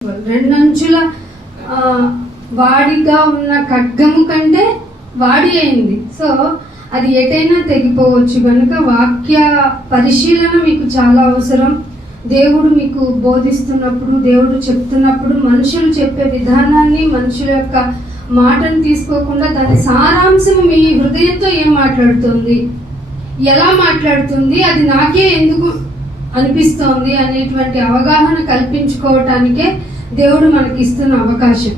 రెండంచుల వాడిగా ఉన్న ఖడ్గము కంటే వాడి అయింది. సో అది ఎటైనా తెగిపోవచ్చు కనుక వాక్య పరిశీలన మీకు చాలా అవసరం. దేవుడు మీకు బోధిస్తున్నప్పుడు, దేవుడు చెప్తున్నప్పుడు మనుషులు చెప్పే విధానాన్ని, మనుషుల యొక్క మాటను తీసుకోకుండా దాని సారాంశం మీ హృదయంతో ఏం మాట్లాడుతుంది, ఎలా మాట్లాడుతుంది, అది నాకే ఎందుకు అనిపిస్తోంది అనేటువంటి అవగాహన కల్పించుకోవటానికే దేవుడు మనకి ఇస్తున్న అవకాశం.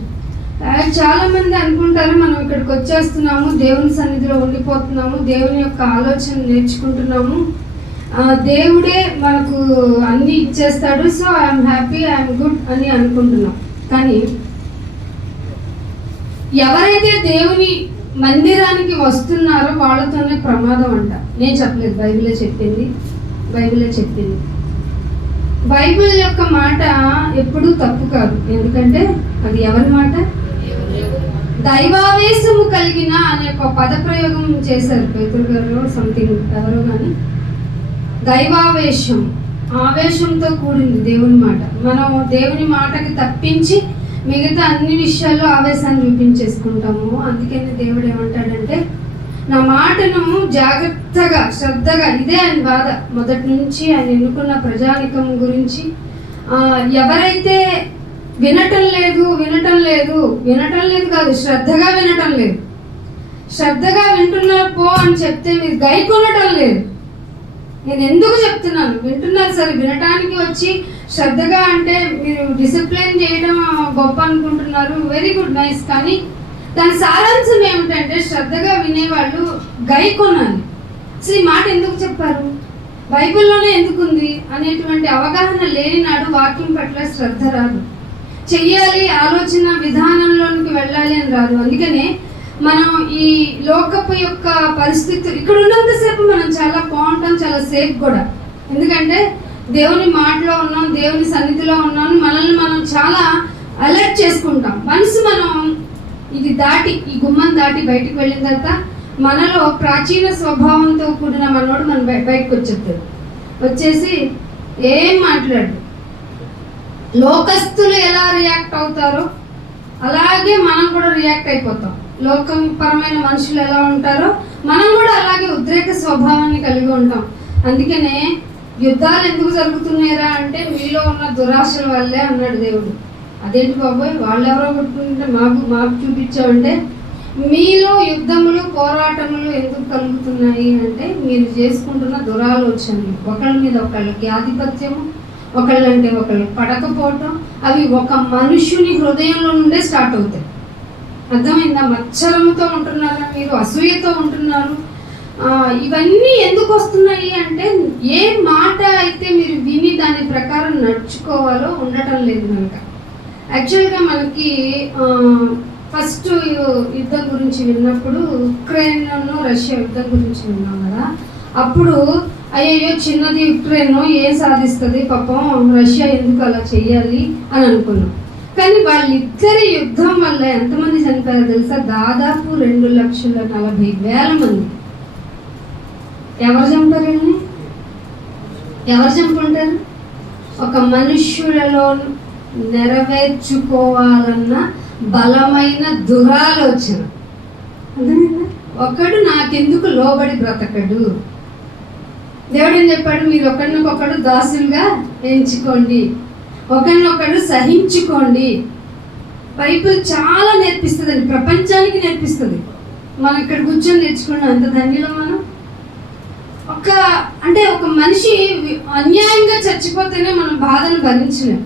చాలా మంది అనుకుంటారు మనం ఇక్కడికి వచ్చేస్తున్నాము, దేవుని సన్నిధిలో ఉండిపోతున్నాము, దేవుని యొక్క ఆలోచన నేర్చుకుంటున్నాము, దేవుడే మనకు అన్నీ ఇచ్చేస్తాడు, so I'm happy, I'm good అని అనుకుంటున్నాం. కానీ ఎవరైతే దేవుని మందిరానికి వస్తున్నారో వాళ్ళతోనే ప్రమాదం అంట. నేను చెప్పలేదు, బైబిలే చెప్పింది. బైబిల్ యొక్క మాట ఎప్పుడూ తప్పు కాదు, ఎందుకంటే అది ఎవరి మాట? దైవావేశము కలిగిన అనే ఒక పదప్రయోగం చేశారు పేతురు గారు, సంథింగ్ ఎవరో కానీ. దైవావేశం, ఆవేశంతో కూడింది దేవుని మాట. మనం దేవుని మాటకి తప్పించి మిగతా అన్ని విషయాల్లో ఆవేశాన్ని చూపించేసుకుంటాము. అందుకని దేవుడు ఏమంటాడంటే, నా మాటను జాగ్రత్తగా, శ్రద్ధగా, ఇదే ఆయన బాధ మొదటి నుంచి ఆయన ఎన్నుకున్న ప్రజానికం గురించి. ఎవరైతే వినటం లేదు కాదు, శ్రద్ధగా వినటం లేదు. శ్రద్ధగా వింటున్నారు పో అని చెప్తే మీరు గైకొనటం లేదు. నేను ఎందుకు చెప్తున్నాను, వింటున్నారు సరే, వినటానికి వచ్చి శ్రద్ధగా అంటే మీరు డిసిప్లిన్ చేయడం గొప్ప అనుకుంటున్నారు, వెరీ గుడ్, నైస్. కానీ దాని సారాంశం ఏమిటంటే శ్రద్ధగా వినేవాళ్ళు గైకొనాలి. సో ఈ మాట ఎందుకు చెప్పారు, బైబిల్లోనే ఎందుకుంది అనేటువంటి అవగాహన లేని నాడు వాక్యం పట్ల శ్రద్ధ రాదు. చెయ్యాలి, ఆలోచన విధానంలోనికి వెళ్ళాలి అని రాదు. అందుకనే మనం ఈ లోకపు యొక్క పరిస్థితులు ఇక్కడ ఉన్నంతసేపు మనం చాలా బాగుంటాం, చాలా సేఫ్ కూడా. ఎందుకంటే దేవుని మాటలో ఉన్నాం, దేవుని సన్నిధిలో ఉన్నాం, మనల్ని మనం చాలా అలర్ట్ చేసుకుంటాం. మనసు మనం ఇది దాటి, ఈ గుమ్మం దాటి బయటకు వెళ్ళిన తర్వాత మనలో ప్రాచీన స్వభావంతో కూడిన మనోడు మనం బయటకు వచ్చేసి ఏం మాట్లాడు. లోకస్తులు ఎలా రియాక్ట్ అవుతారో అలాగే మనం కూడా రియాక్ట్ అయిపోతాం. లోకపరమైన మనుషులు ఎలా ఉంటారో మనం కూడా అలాగే ఉద్రేక స్వభావాన్ని కలిగి ఉంటాం. అందుకనే యుద్ధాలు ఎందుకు జరుగుతున్నాయిరా అంటే మీలో ఉన్న దురాశల వల్లే అన్నాడు దేవుడు. అదేంటి బాబోయ్, వాళ్ళెవరో కొట్టుకుంటే మాకు చూపించామంటే, మీలో యుద్ధములు, పోరాటములు ఎందుకు కలుగుతున్నాయి అంటే మీరు చేసుకుంటున్న దురాలోచనలు, ఒకళ్ళ మీద ఒకళ్ళకి ఆధిపత్యము, ఒకళ్ళంటే ఒకళ్ళు పడకపోవటం, అవి ఒక మనుషుని హృదయంలో నుండే స్టార్ట్ అవుతాయి. అర్థమైందా? మత్సరముతో ఉంటున్నారా మీరు, అసూయతో ఉంటున్నారు. ఇవన్నీ ఎందుకు వస్తున్నాయి అంటే ఏ మాట అయితే మీరు విని దాని ప్రకారం నడుచుకోవాలో ఉండటం లేదు కనుక. యాక్చువల్గా మనకి ఫస్ట్ యుద్ధం గురించి విన్నప్పుడు, ఉక్రెయిన్ రష్యా యుద్ధం గురించి విన్నాం కదా. అప్పుడు అయ్యో చిన్నది ఉక్రెయిన్ ఏం సాధిస్తుంది, పాపం రష్యా ఎందుకు అలా చెయ్యాలి అని అనుకున్నాం. కానీ వాళ్ళిద్దరి యుద్ధం వల్ల ఎంతమంది చనిపోయారో తెలుసా? దాదాపు 2,40,000 మంది. ఎవరు చంపారండి? ఎవరు చంపుంటారు? ఒక మనుష్యులలో నెరవేర్చుకోవాలన్న బలమైన దురాలోచన. అర్థమైందా? ఒకడు నాకెందుకు లోబడి బ్రతకడు. దేవుడు ఏం చెప్పాడు? మీరు ఒకరినొకడు దాసులుగా ఎంచుకోండి, ఒకరినొకడు సహించుకోండి. బైబిల్ చాలా నేర్పిస్తుందండి, ప్రపంచానికి నేర్పిస్తుంది. మనం ఇక్కడ కూర్చొని నేర్చుకున్నాం, అంత ధన్యులం మనం. ఒక మనిషి అన్యాయంగా చచ్చిపోతేనే మనం బాధను భరించలేం.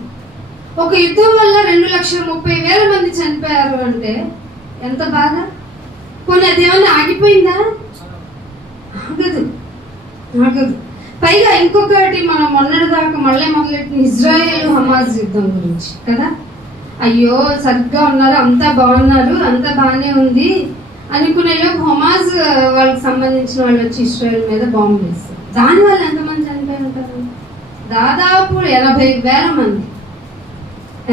ఒక యుద్ధం వల్ల 2,30,000 మంది చనిపోయారు అంటే ఎంత బాధ. కొన్ని అదేమన్నా ఆగిపోయిందా? ఆగదు. పైగా ఇంకొకటి, మనం మొన్నటిదాకా మళ్ళీ మొదలెట్టిన ఇజ్రాయెల్ హమాజ్ యుద్ధం గురించి కదా. అయ్యో సరిగ్గా ఉన్నారు, అంతా బాగున్నారు, అంతా బాగానే ఉంది అనుకునేలోపు హమాజ్ వాళ్ళకి సంబంధించిన వాళ్ళు వచ్చి ఇజ్రాయెల్ మీద బాంబు వేస్తారు. దానివల్ల ఎంతమంది చనిపోయి ఉంటారు? దాదాపు 80,000 మంది.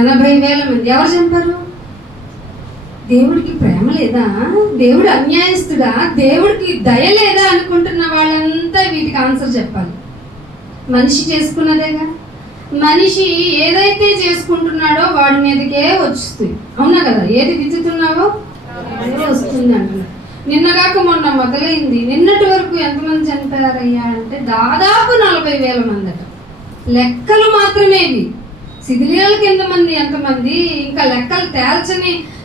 80,000 మంది. ఎవరు చంపారు? దేవుడికి ప్రేమ లేదా? దేవుడు అన్యాయస్తుడా? దేవుడికి దయ లేదా అనుకుంటున్న వాళ్ళంతా వీటికి ఆన్సర్ చెప్పాలి. మనిషి చేసుకున్నదేగా. మనిషి ఏదైతే చేసుకుంటున్నాడో వాడి మీదకే వస్తుంది. అవునా కదా? ఏది విత్తుతున్నావో అదే వస్తుంది అంటున్నాడు. నిన్నగాక మొన్న మొదలైంది. నిన్నటి వరకు ఎంతమంది చనిపోయారయ్యా అంటే దాదాపు 40,000 మంది అట. లెక్కలు మాత్రమే ఇవి. శిథిలాలకు ఎంతమంది, ఇంకా లెక్కలు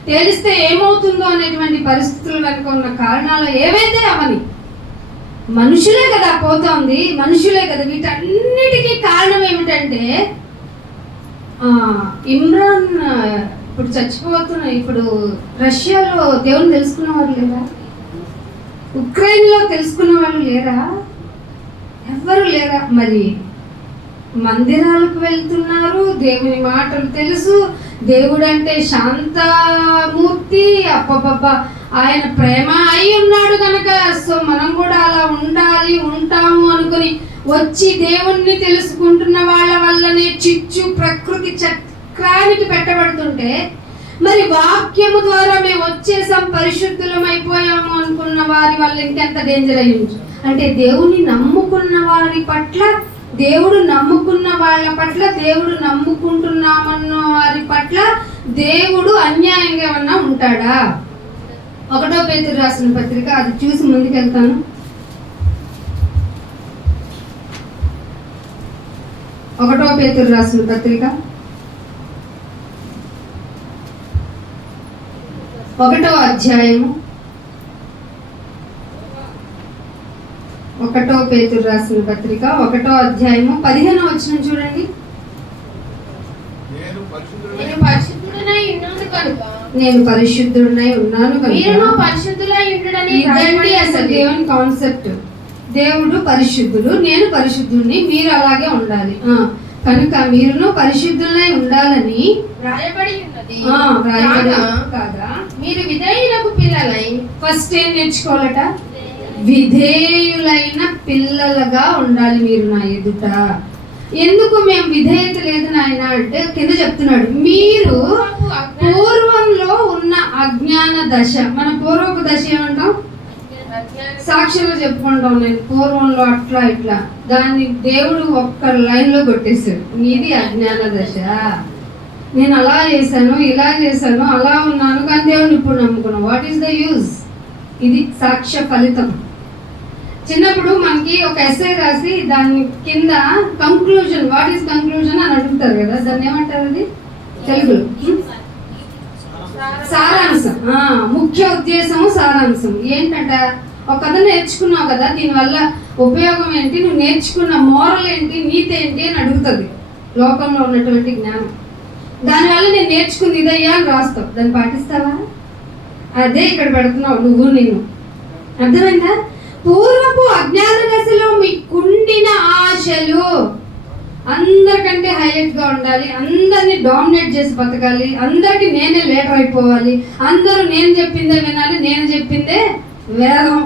తేలిస్తే ఏమవుతుందో అనేటువంటి పరిస్థితులు వెనుక ఉన్న కారణాలు ఏవైతే అవని మనుషులే కదా పోతోంది, మనుషులే కదా. వీటన్నిటికీ కారణం ఏమిటంటే ఇమ్రాన్ ఇప్పుడు చచ్చిపోతున్నాయి. ఇప్పుడు రష్యాలో దేవుని తెలుసుకున్న వాళ్ళు లేరా? ఉక్రెయిన్లో తెలుసుకున్న వాళ్ళు లేరా? ఎవ్వరు లేరా? మరి మందిరాలకు వెళ్తున్నారు, దేవుని మాటలు తెలుసు, దేవుడు అంటే శాంతమూర్తి, అబ్బబ్బబ్బా ఆయన ప్రేమ అయి ఉన్నాడు కనుక సో మనం కూడా అలా ఉండాలి, ఉంటాము అనుకుని వచ్చి దేవుణ్ణి తెలుసుకుంటున్న వాళ్ళ వల్లనే చిచ్చు ప్రకృతి చక్రానికి పెట్టబడుతుంటే, మరి వాక్యము ద్వారా మేము వచ్చేసాం, పరిశుద్ధులం అయిపోయాము అనుకున్న వారి వల్ల ఇంకెంత డేంజర్ అయ్యింది అంటే, దేవుని నమ్ముకున్న వారి పట్ల, దేవుడు నమ్ముకున్న వాళ్ళ పట్ల, దేవుడు నమ్ముకుంటున్నామన్న వారి పట్ల దేవుడు అన్యాయంగా ఏమన్నా ఉంటాడా? 1 పేతురు రాసిన పత్రిక, అది చూసి ముందుకెళ్తాను. 1 పేతురు రాసిన పత్రిక 1వ అధ్యాయము 1 పేతురు రాసిన పత్రిక 1వ అధ్యాయము 15వ వచనం చూడండి. నేను పరిశుద్ధుడనై ఉన్నాను కనుక అసలు దేవుని కాన్సెప్ట్. దేవుడు పరిశుద్ధుడు, నేను పరిశుద్ధుడిని, మీరు అలాగే ఉండాలి కనుక మీరును పరిశుద్ధులై ఉండాలని రాయబడి ఉన్నది. కాగా మీరు విధేయులకు పిల్లలై ఫస్ట్ ఏం నేర్చుకోవాలట? విధేయులైన పిల్లలుగా ఉండాలి మీరు నా ఎదుట. ఎందుకు మేము విధేయత లేదు నాయన అంటే కింద చెప్తున్నాడు, మీరు పూర్వంలో ఉన్న అజ్ఞాన దశ. మన పూర్వపు దశ ఏమంటాం? సాక్షులు చెప్పుకుంటాం, నేను పూర్వంలో అట్లా ఇట్లా, దాన్ని దేవుడు ఒక్క లైన్లో కొట్టేశాడు. మీది అజ్ఞాన దశ, నేను అలా చేశాను, ఇలా చేశాను, అలా ఉన్నాను కానీ దేవుడిని ఇప్పుడు నమ్ముకున్నాను. What is the use? ఇది సాక్ష్య ఫలితం. చిన్నప్పుడు మనకి ఒక ఎస్సే రాసి దాని కింద కంక్లూజన్, వాట్ ఈస్ కంక్లూజన్ అని అడుగుతారు కదా, దాన్ని ఏమంటారు? అది తెలుగులో సారాంశం. ముఖ్య ఉద్దేశము సారాంశం ఏంటంట? ఒక కథ నేర్చుకున్నావు కదా, దీనివల్ల ఉపయోగం ఏంటి, నువ్వు నేర్చుకున్న మోరల్ ఏంటి, నీతి ఏంటి అని అడుగుతుంది లోకంలో ఉన్నటువంటి జ్ఞానం. దానివల్ల నేను నేర్చుకుంది ఇదయ్యా అని రాస్తావు, దాన్ని పాటిస్తావా? అదే ఇక్కడ పెడుతున్నావు నువ్వు నేను. అర్థమైందా? పూర్వపు అజ్ఞాన దశలో మీకుండిన ఆశలు అందరికంటే హైలైట్ గా ఉండాలి, అందరినీ డామినేట్ చేసి బతకాలి, అందరికి నేనే లీడర్ అయిపోవాలి, అందరూ నేను చెప్పిందే వినాలి, నేను చెప్పిందే వేదం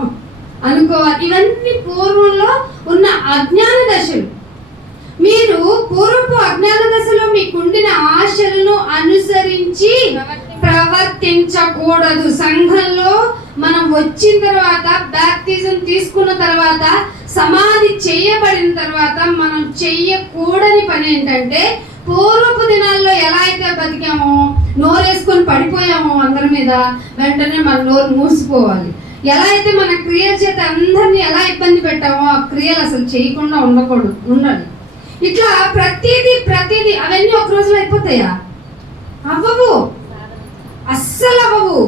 అనుకోవాలి. ఇవన్నీ పూర్వంలో ఉన్న అజ్ఞాన దశలు. మీరు పూర్వపు అజ్ఞాన దశలో మీకుండిన ఆశలను అనుసరించి ప్రవర్తించకూడదు. సంఘంలో మనం వచ్చిన తర్వాత, బాప్తిజం తీసుకున్న తర్వాత, సమాధి చేయబడిన తర్వాత మనం చెయ్యకూడని పని ఏంటంటే, పూర్వపు దినాల్లో ఎలా అయితే బతికామో, నోరేసుకొని పడిపోయామో అందరి మీద, వెంటనే మన నోరు మూసిపోవాలి. ఎలా అయితే మన క్రియల చేత అందరినీ ఎలా ఇబ్బంది పెట్టామో ఆ క్రియలు అసలు చేయకుండా ఉండాలి. ఇట్లా ప్రతిదీ అవన్నీ ఒక రోజులో అయిపోతాయా? అవ్వవు, అస్సలు అవ్వవు.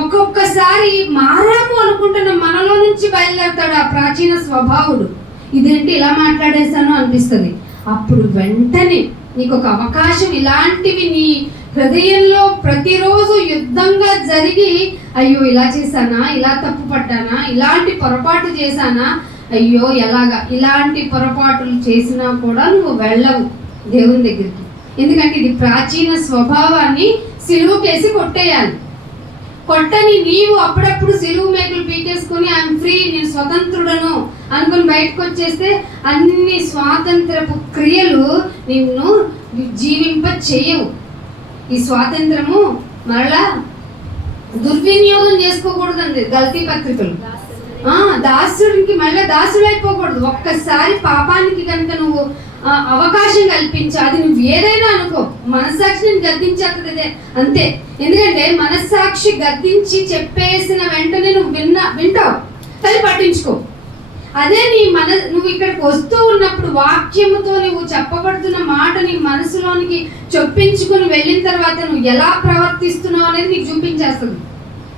ఒక్కొక్కసారి మారాము అనుకుంటున్న మనలో నుంచి బయలుదేరుతాడు ఆ ప్రాచీన స్వభావుడు. ఇదేంటి ఇలా మాట్లాడేశాను అనిపిస్తుంది. అప్పుడు వెంటనే నీకు ఒక అవకాశం, ఇలాంటివి నీ హృదయంలో ప్రతిరోజు యుద్ధంగా జరిగి, అయ్యో ఇలా చేశానా, ఇలా తప్పు పడ్డానా, ఇలాంటి పొరపాటు చేశానా, అయ్యో ఎలాగా, ఇలాంటి పొరపాటులు చేసినా కూడా నువ్వు వెళ్ళవు దేవుని దగ్గరికి. ఎందుకంటే ఇది ప్రాచీన స్వభావాన్ని సిలువకేసి కొట్టేయాలి. కొట్టని నీవు అప్పుడప్పుడు సిలువు మేకులు పీకేసుకుని ఐఎమ్ ఫ్రీ, నేను స్వతంత్రుడను అనుకుని బయటకు వచ్చేస్తే అన్ని స్వాతంత్రపు క్రియలు నిన్ను జీవింప చేయవు. ఈ స్వాతంత్రము మరలా దుర్వినియోగం చేసుకోకూడదండి. గల్తీ పత్రికలు దాసుడికి మళ్ళీ దాసుడు అయిపోకూడదు. ఒక్కసారి పాపానికి కనుక నువ్వు అవకాశం కల్పించు. అది నువ్వు ఏదైనా అనుకో, మనస్సాక్షిని గద్దించేస్తుంది ఇదే అంతే. ఎందుకంటే మనస్సాక్షి గద్దించి చెప్పేసిన వెంటనే నువ్వు వింటావు కానీ పట్టించుకో. అదే నువ్వు ఇక్కడికి వస్తూ ఉన్నప్పుడు వాక్యముతో నువ్వు చెప్పబడుతున్న మాట నీ మనసులోనికి చొప్పించుకుని వెళ్ళిన తర్వాత నువ్వు ఎలా ప్రవర్తిస్తున్నావు అనేది నీకు చూపించేస్తుంది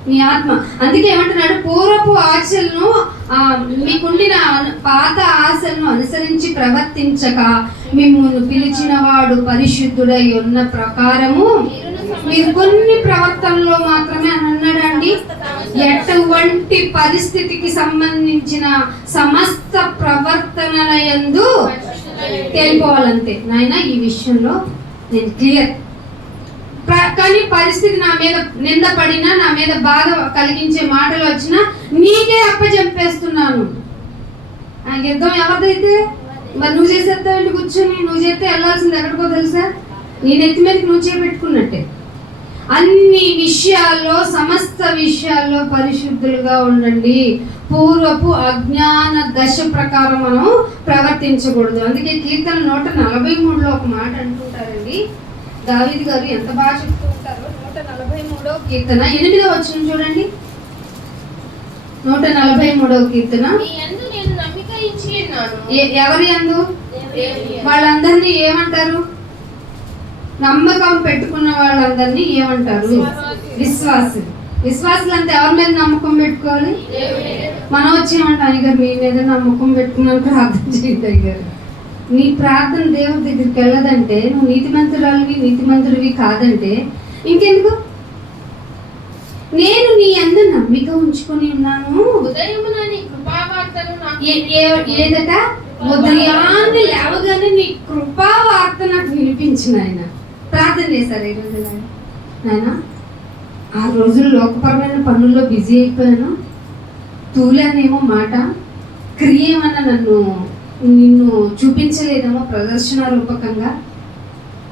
నీ ఆత్మ. అందుకే ఏమంటున్నాడు, పూర్వపు ఆశలను మీకుండిన పాత ఆశలను అనుసరించి ప్రవర్తించక మిమ్మును పిలిచిన వాడు పరిశుద్ధుడై ఉన్న ప్రకారము మీరు కొన్ని ప్రవర్తనలో మాత్రమే అని అన్నాడండి. ఎటువంటి పరిస్థితికి సంబంధించిన సమస్త ప్రవర్తనల యందు తేలిపోవాలంతే. నాయన ఈ విషయంలో నేను క్లియర్. కానీ పరిస్థితి నా మీద నిందపడినా, నా మీద బాధ కలిగించే మాటలు వచ్చినా నీకే అప్పచెప్పేస్తున్నాను. యుద్ధం ఎవరిదైతే మరి నువ్వు చేసేస్తావు, కూర్చొని నువ్వు చేస్తే వెళ్ళాల్సింది ఎక్కడికో తెలుసా, నీ నెత్తి మీదకి నువ్వు చేపెట్టుకున్నట్టే. అన్ని విషయాల్లో, సమస్త విషయాల్లో పరిశుద్ధులుగా ఉండండి. పూర్వపు అజ్ఞాన దశ ప్రకారం మనం ప్రవర్తించకూడదు. అందుకే కీర్తన 143లో ఒక మాట అంటుంటారండి, దావీదు గారు ఎంత బాగా చెప్తూ ఉంటారో. 143వ కీర్తన 8వ వచనం చూడండి. 143వ కీర్తన. ఎవరి యందు? వాళ్ళందరినీ ఏమంటారు? నమ్మకం పెట్టుకున్న వాళ్ళందరినీ ఏమంటారు? విశ్వాసులు. విశ్వాసులు అంటే ఎవరి మీద నమ్మకం పెట్టుకోవాలి? మనం వచ్చేమంటాం, ఇక మీ మీద నమ్మకం పెట్టుకున్నాను ప్రార్థన చేయండి అయ్యారు. నీ ప్రార్థన దేవుడి దగ్గరికి వెళ్ళదంటే, నువ్వు నీతిమంతుడివి కాదంటే ఇంకెందుకు? నేను నీ యందు నమ్మిక ఉంచుకొని ఉన్నాను. ఏదట? ఉదయాన్నే లేవగానే నీ కృపా వార్త నాకు వినిపించిన ఆయన. ప్రార్థన చేశారు ఈ రోజు నాయన. ఆ రోజులు లోకపరమైన పనుల్లో బిజీ అయిపోయాను. తూలేనేమో మాట, క్రియ ఏమన్నా నిన్ను చూపించలేదేమో ప్రదర్శన రూపకంగా.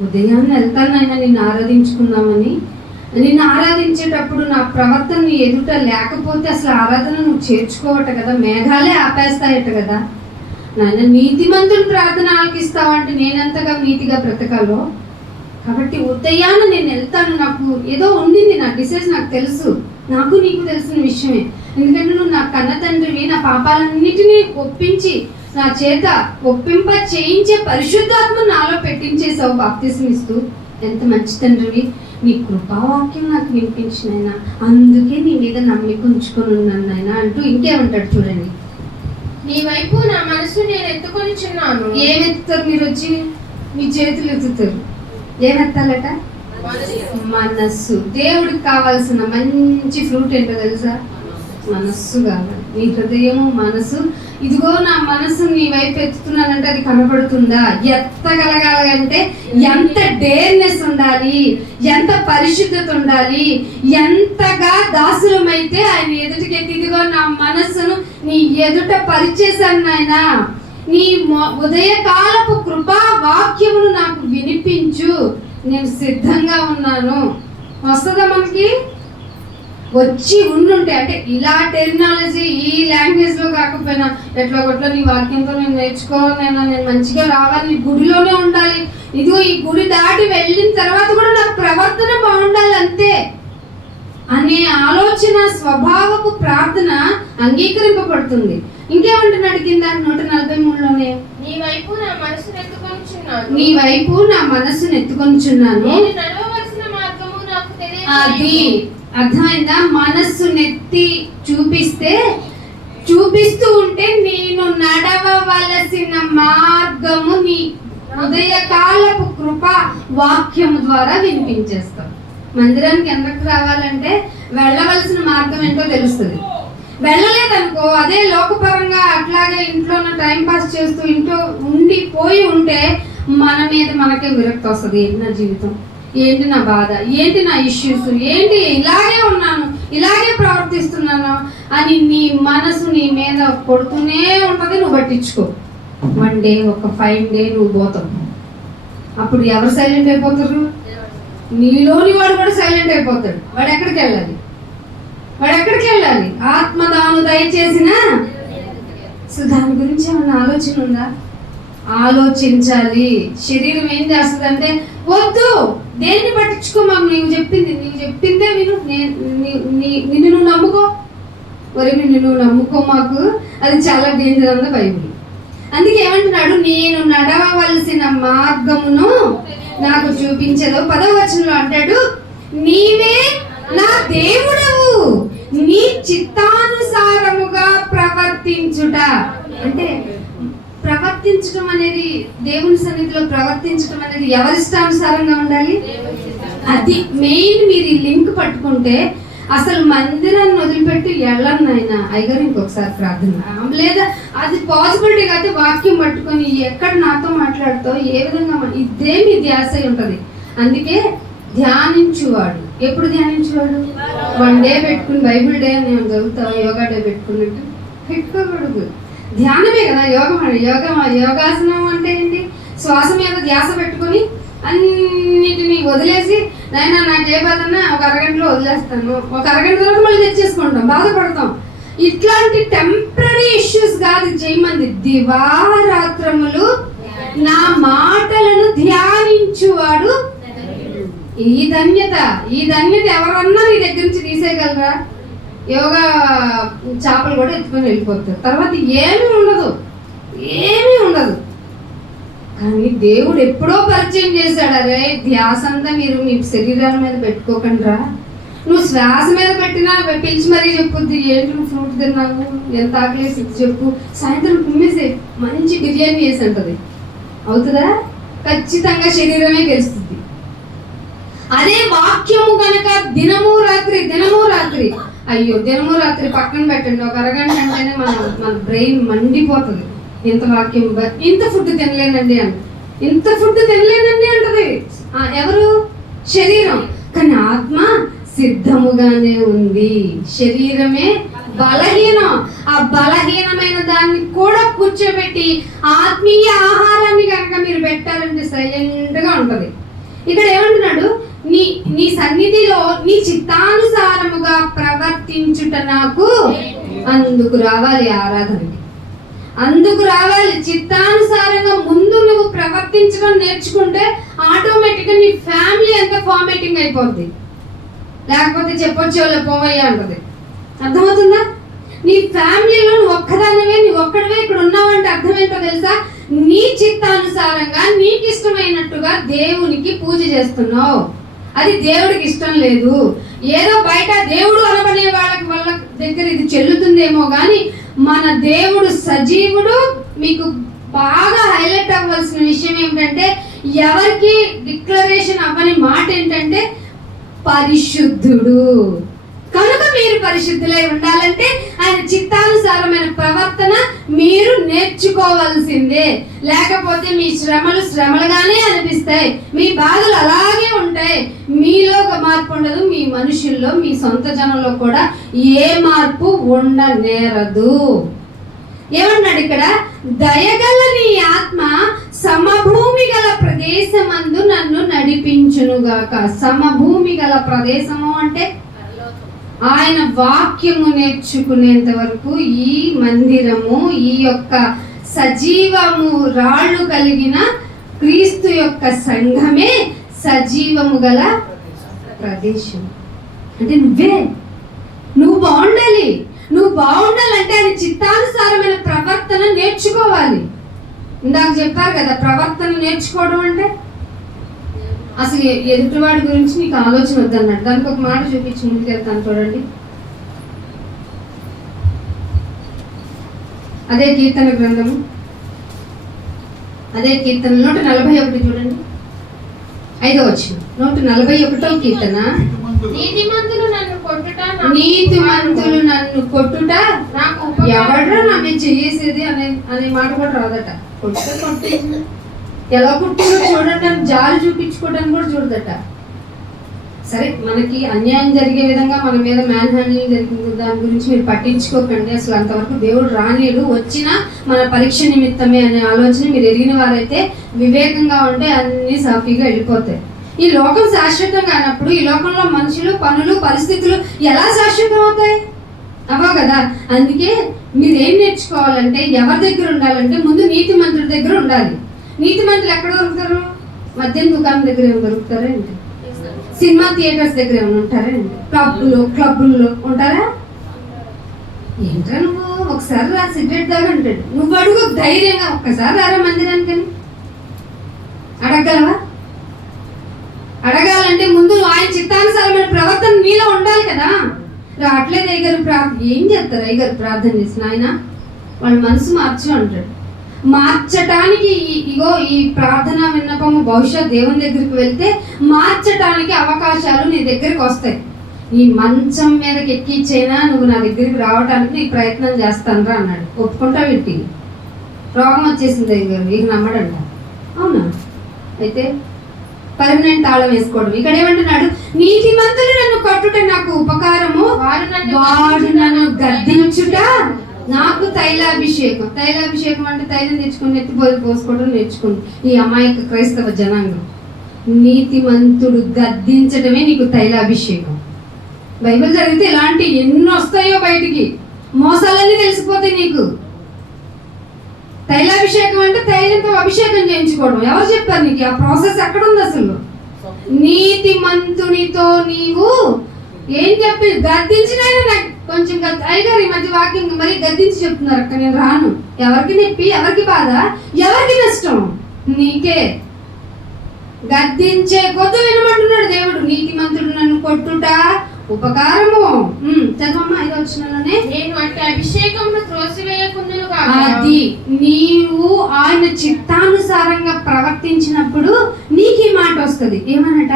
ఉదయాన్నే వెళ్తాను ఆయన నిన్ను ఆరాధించుకుందామని. నిన్ను ఆరాధించేటప్పుడు నా ప్రవర్తన నీ ఎదుట లేకపోతే అసలు ఆరాధన నువ్వు చేర్చుకోవట కదా, మేఘాలే ఆపేస్తాయట కదా. నాయన నీతిమంతుడు ప్రార్థన ఆలకిస్తావంటే నేనెంతగా నీతిగా బ్రతకాలో. కాబట్టి ఉదయాన్నే నేను వెళ్తాను. నాకు ఏదో ఉండింది, నా డిసైజ్ నాకు తెలుసు, నాకు నీకు తెలిసిన విషయమే. ఎందుకంటే నువ్వు నా కన్న తండ్రివి, నా పాపాలన్నిటినీ ఒప్పించి నా చేత ఒప్పింప చేయించే పరిశుద్ధాత్మ నాలో పెట్టించేసావు బాప్తిసం ఇస్తూ. ఎంత మంచి తండ్రివి, నీ కృపావాక్యం నాకు వినిపించినైనా, అందుకే నీ మీద నమ్మిక ఉంచుకొని ఉన్నాను నాయన అంటూ ఇంకేమంటాడు చూడండి. నీ వైపు నా మనసు నేను ఎత్తుకొనిచున్నాను. ఏమెత్తుతారు మీరు? వచ్చి మీ చేతులు ఎత్తుతారు. ఏమెత్తాలట? మనస్సు. దేవుడికి కావాల్సిన మంచి ఫ్రూట్ ఏంటో తెలుసా? మనస్సు కావాలి. నీ హృదయము, మనసు. ఇదిగో నా మనసు నీ వైపు ఎత్తుతున్నానంటే అది కనబడుతుందా? ఎత్తగలగాలంటే ఎంత డేర్నెస్ ఉండాలి, ఎంత పరిశుద్ధత ఉండాలి, ఎంతగా దాసులమైతే ఆయన ఎదుటికెత్తి ఇదిగో నా మనస్సును నీ ఎదుట పరిచేశాను నాయన, నీ ఉదయకాలపు కృపా వాక్యమును నాకు వినిపించు, నేను సిద్ధంగా ఉన్నాను. వస్తుందా మనకి? వచ్చి ఉండుంటే, అంటే ఇలా టెక్నాలజీ ఈ లాంగ్వేజ్ లో కాకపోయినా ఎట్లా కొట్లా నీ వాక్యంతో నేను నేర్చుకోవాలైనా, నేను మంచిగా రావాలి, నీ గుడిలోనే ఉండాలి, ఇదిగో ఈ గుడి దాటి వెళ్ళిన తర్వాత కూడా నా ప్రవర్తన బాగుండాలి అంతే అనే ఆలోచన, స్వభావపు ప్రార్థన అంగీకరింపబడుతుంది. ఇంకేమంటున్నాడు కింద 143లోనే, నీ వైపు నా మనసును ఎత్తుకొనిచున్నాను. నీ వైపు నా మనసును ఎత్తుకొనిచున్నాను. నేను నడవవలసిన మార్గము నాకు తెలియదు. అది అర్థమైందా? మనస్సు నెత్తి చూపిస్తూ ఉంటే నేను నడవవలసిన మార్గము నీ ఉదయకాలపు కృప వాక్యము ద్వారా వినిపించేస్తాం. మందిరానికి ఎందుకు రావాలంటే వెళ్ళవలసిన మార్గం ఏంటో తెలుస్తుంది. వెళ్ళలేదనుకో, అదే లోకపరంగా అట్లాగే ఇంట్లోనే టైం పాస్ చేస్తూ ఇంట్లో ఉండిపోయి ఉంటే మన మీద మనకే విరక్తి వస్తుంది. ఏంటి నా జీవితం, ఏంటి నా బాధ, ఏంటి నా ఇష్యూస్, ఏంటి ఇలాగే ఉన్నాను, ఇలాగే ప్రవర్తిస్తున్నాను అని నీ మనసు నీ మీద కొడుతూనే ఉంటుంది. నువ్వు పట్టించుకో. 1 డే, ఒక 5 డే నువ్వు పోతావు. అప్పుడు ఎవరు సైలెంట్ అయిపోతారు? నీలోని వాడు కూడా సైలెంట్ అయిపోతాడు. వాడు ఎక్కడికి వెళ్ళాలి? ఆత్మదాను దయచేసిన. సో దాని గురించి ఏమన్నా ఆలోచన ఉందా? ఆలోచించాలి. శరీరం ఏం చేస్తుందంటే వద్దు, దేన్ని పట్టించుకోమాకు, నీవు చెప్పిందే విను, నిన్ను నువ్వు నమ్ముకో, మరి నిన్ను నువ్వు నమ్ముకో మాకు, అది చాలా డేంజర్ అంది బైబిల్. అందుకే ఏమంటున్నాడు, నేను నడవవలసిన మార్గమును నాకు చూపించదు. 10వ వచనంలో అంటాడు, నీవే నా దేవుడవు, నీ చిత్తానుసారముగా ప్రవర్తించుట. అంటే ప్రవర్తించడం అనేది, దేవుని సన్నిధిలో ప్రవర్తించడం అనేది ఎవరిష్టానుసారంగా ఉండాలి. అది మెయిన్. మీరు ఈ లింక్ పట్టుకుంటే అసలు మందిరాన్ని వదిలిపెట్టి వెళ్ళను నాయన, అయ్యగారు ఇంకొకసారి ప్రార్థన, లేదా అది పాసిబిలిటీ కాదు. వాక్యం పట్టుకొని ఎక్కడ నాతో మాట్లాడుతావు, ఏ విధంగా ఇదే మీ ధ్యాస ఉంటుంది. అందుకే ధ్యానించువాడు, ఎప్పుడు ధ్యానించువాడు? 1 డే పెట్టుకుని బైబిల్ డే అని చదువుతావు, యోగా డే పెట్టుకున్నట్టు పెట్టుకోకూడదు. ధ్యానమే కదా యోగం. యోగాసనం అంటే ఏంటి? శ్వాస మీద ధ్యాస పెట్టుకొని అన్నిటిని వదిలేసి, నాయన నాకు ఏ బాధన్నా ఒక అరగంటలో వదిలేస్తాను, ఒక అరగంట తర్వాత మళ్ళీ తెచ్చేసుకుంటాం, బాధపడతాం. ఇట్లాంటి టెంపరీ ఇష్యూస్ కాదు చేయమంది. దివారాత్రములు నా మాటలను ధ్యానించువాడు. ఈ ధన్యత ఎవరన్నా నీ దగ్గర నుంచి తీసేయగలరా? యోగా చేపలు కూడా ఎత్తుకొని వెళ్ళిపోతారు, తర్వాత ఏమీ ఉండదు. కానీ దేవుడు ఎప్పుడో పరిచయం చేశాడు, అరే ధ్యాస అంతా మీరు మీ శరీరాల మీద పెట్టుకోకండి రా, నువ్వు శ్వాస మీద పెట్టినా పిలిచి మరీ చెప్పుద్ది, ఏంటి నువ్వు ఫ్రూట్ తిన్నావు, ఎంత ఆకలేసి చెప్పు, సాయంత్రం కుమ్మేసే మంచి బిర్యానీ వేసి అంటది, అవుతుందా? ఖచ్చితంగా శరీరమే గెలుస్తుంది. అదే వాక్యము కనుక దినము రాత్రి అయ్యో దినము రాత్రి పక్కన పెట్టండి, ఒక అరగంట అంటేనే మన బ్రెయిన్ మండిపోతుంది. ఇంత వాక్యం, ఇంత ఫుడ్ తినలేనండి అంటది. ఎవరు? శరీరం. కానీ ఆత్మ సిద్ధముగానే ఉంది. శరీరమే బలహీనం. ఆ బలహీనమైన దాన్ని కూడా కూర్చోబెట్టి ఆత్మీయ ఆహారాన్ని కనుక మీరు పెట్టాలంటే సైలెంట్ గా ఉంటది. ఇక్కడ ఏమంటున్నాడు, నీ సన్నిధిలో నీ చిత్తానుసారముగా ప్రవర్తించుట నాకు అందుకు రావాలి. ఆరాధనకి అందుకు రావాలి. చిత్తానుసారంగా ముందు నువ్వు ప్రవర్తించడం నేర్చుకుంటే ఆటోమేటిక్గా నీ ఫ్యామిలీ అంతా ఫార్మేటింగ్ అయిపోద్ది. లేకపోతే చెప్పొచ్చోళ్ళ పోవయ్యా అంటది. అర్థమవుతుందా? నీ ఫ్యామిలీలో నువ్వు ఒక్కడివే ఇక్కడ ఉన్నావంటే అర్థం ఏంటో తెలుసా? నీ చిత్తానుసారంగా నీకు ఇష్టమైనట్టుగా దేవునికి పూజ చేస్తున్నావు. అది దేవుడికి ఇష్టం లేదు. ఏదో బయట దేవుడు అనబడే వాళ్ళ దగ్గర ఇది చెల్లుతుందేమో కానీ మన దేవుడు సజీవుడు. మీకు బాగా హైలైట్ అవ్వాల్సిన విషయం ఏమిటంటే, ఎవరికి డిక్లరేషన్ అవ్వని మాట ఏంటంటే పరిశుద్ధుడు. కనుక మీరు పరిశుద్ధులై ఉండాలంటే ఆయన చిత్తానుసారమైన ప్రవర్తన మీరు నేర్చుకోవాల్సిందే. లేకపోతే మీ శ్రమలుగానే అనిపిస్తాయి, మీ బాధలు అలాగే ఉంటాయి, మీలో ఒక మార్పు ఉండదు, మీ మనుషుల్లో మీ సొంత జనంలో కూడా ఏ మార్పు ఉండనేరదు. ఏమన్నాడు ఇక్కడ? దయగల నీ ఆత్మ సమభూమి గల ప్రదేశమందు నన్ను నడిపించునుగాక. సమభూమి గల ప్రదేశము అంటే ఆయన వాక్యము నేర్చుకునేంత వరకు ఈ మందిరము, ఈ యొక్క సజీవము రాళ్ళు కలిగిన క్రీస్తు యొక్క సంఘమే సజీవము గల ప్రదేశం. అంటే నువ్వు బాగుండాలంటే ఆయన చిత్తానుసారమైన ప్రవర్తన నేర్చుకోవాలి. ఇందాక చెప్పారు కదా, ప్రవర్తన నేర్చుకోవడం అంటే అసలు ఎదుటివాడి గురించి నీకు ఆలోచన వద్దన్నాడు. దానికి ఒక మాట చూపించి ముందుకెళ్తాను చూడండి. అదే కీర్తన గ్రంథము, అదే కీర్తన 141 చూడండి, 5వ వచనం. 141వ కీర్తన. నీతిమంతులు నన్ను కొట్టుట ఎవడ్రా నా మీద చేసేది అనే మాట కూడా రాదట. కొట్టే ఎలా కుట్టిందో చూడండి అని జాలి చూపించుకోవడానికి కూడా చూడదట. సరే, మనకి అన్యాయం జరిగే విధంగా మన మీద మ్యాన్ హ్యాండ్లింగ్ జరిగింది, దాని గురించి మీరు పట్టించుకోకండి. అసలు అంతవరకు దేవుడు రానియడు, వచ్చినా మన పరీక్ష నిమిత్తమే అనే ఆలోచన మీరు ఎరిగిన వారైతే వివేకంగా ఉంటే అన్ని సాఫీగా వెళ్ళిపోతాయి. ఈ లోకం శాశ్వతం కానప్పుడు ఈ లోకంలో మనుషులు, పనులు, పరిస్థితులు ఎలా శాశ్వతం అవుతాయి? అవ్వవు కదా. అందుకే మీరు ఏం నేర్చుకోవాలంటే ఎవరి దగ్గర ఉండాలంటే ముందు నీతిమంతుడి దగ్గర ఉండాలి. నీతిమంతులు ఎక్కడ దొరుకుతారు? మద్యం దుకాణం దగ్గర ఏమైనా దొరుకుతారా ఏంటి? సినిమా థియేటర్స్ దగ్గర ఏమైనా ఉంటారా ఏంటి? క్లబ్బుల్లో ఉంటారా? ఏంట్రా నువ్వు ఒకసారి రా సిగరెట్ దాకా అంటాడు. నువ్వు అడుగు ధైర్యంగా, ఒక్కసారి రారా మందిరానికి. అడగలవా? అడగాలంటే ముందు ఆయన చిత్తానుసారమైన ప్రవర్తన నీలో ఉండాలి కదా. రావట్లేదు అయ్యగారు ఏం చేస్తారు? అయ్యగారు ప్రార్థన చేసిన ఆయన వాళ్ళ మనసు మార్చు అంటాడు. మార్చటానికి ఈ ప్రార్థన విన్నపము బహుశా దేవుని దగ్గరికి వెళ్తే మార్చటానికి అవకాశాలు నీ దగ్గరికి వస్తాయి. ఈ మంచం మీదకి ఎక్కించైనా నువ్వు నా దగ్గరికి రావడానికి నీకు ప్రయత్నం చేస్తానరా అన్నాడు. ఒప్పుకుంటా పెట్టి రోగం వచ్చేసింది అయ్యగారు, ఇక నమ్మడంట. అవునా? అయితే పర్మనెంట్ తాళం వేసుకోవడం. ఇక్కడ ఏమంటున్నాడు? నీతిమంతులు నన్ను కొట్టుట నాకు ఉపకారము, వాడు నన్ను గద్దించుట నాకు తైలాభిషేకం. తైలాభిషేకం అంటే తైలం తెచ్చుకుని ఎత్తిపోయి పోసుకోవడం నేర్చుకుంది ఈ అమాయక క్రైస్తవ జనాంగం. నీతిమంతుడు గద్దించడమే నీకు తైలాభిషేకం. బైబిల్ చదివితే ఇలాంటి ఎన్ని వస్తాయో బయటికి, మోసాలన్నీ తెలిసిపోతాయి నీకు. తైలాభిషేకం అంటే తైలంతో అభిషేకం చేయించుకోవడం. ఎవరు చెప్పారు నీకు? ఆ ప్రాసెస్ ఎక్కడుంది అసలు? నీతిమంతునితో నీవు ఏం చెప్పి గద్దించిన నాకు కొంచెం అయ్యగారు ఈ మధ్య వాకింగ్ మరి గద్దించి చెప్తున్నారు అక్క, నేను రాను. ఎవరికి నొప్పి, ఎవరికి బాధ, ఎవరికి నష్టం? నీకే. గద్దించే కొద్ది వినమంటున్నాడు దేవుడు. నీతిమంతుడు నన్ను కొట్టుట ఉపకారము. చదవమ్మా 5వ వచనంలోనే, నేను అట్టి అభిషేకమును త్రోసివేయకుందును గాక. అది నీవు ఆయన చిత్తానుసారంగా ప్రవర్తించినప్పుడు నీకు ఈ మాట వస్తుంది. ఏమనట?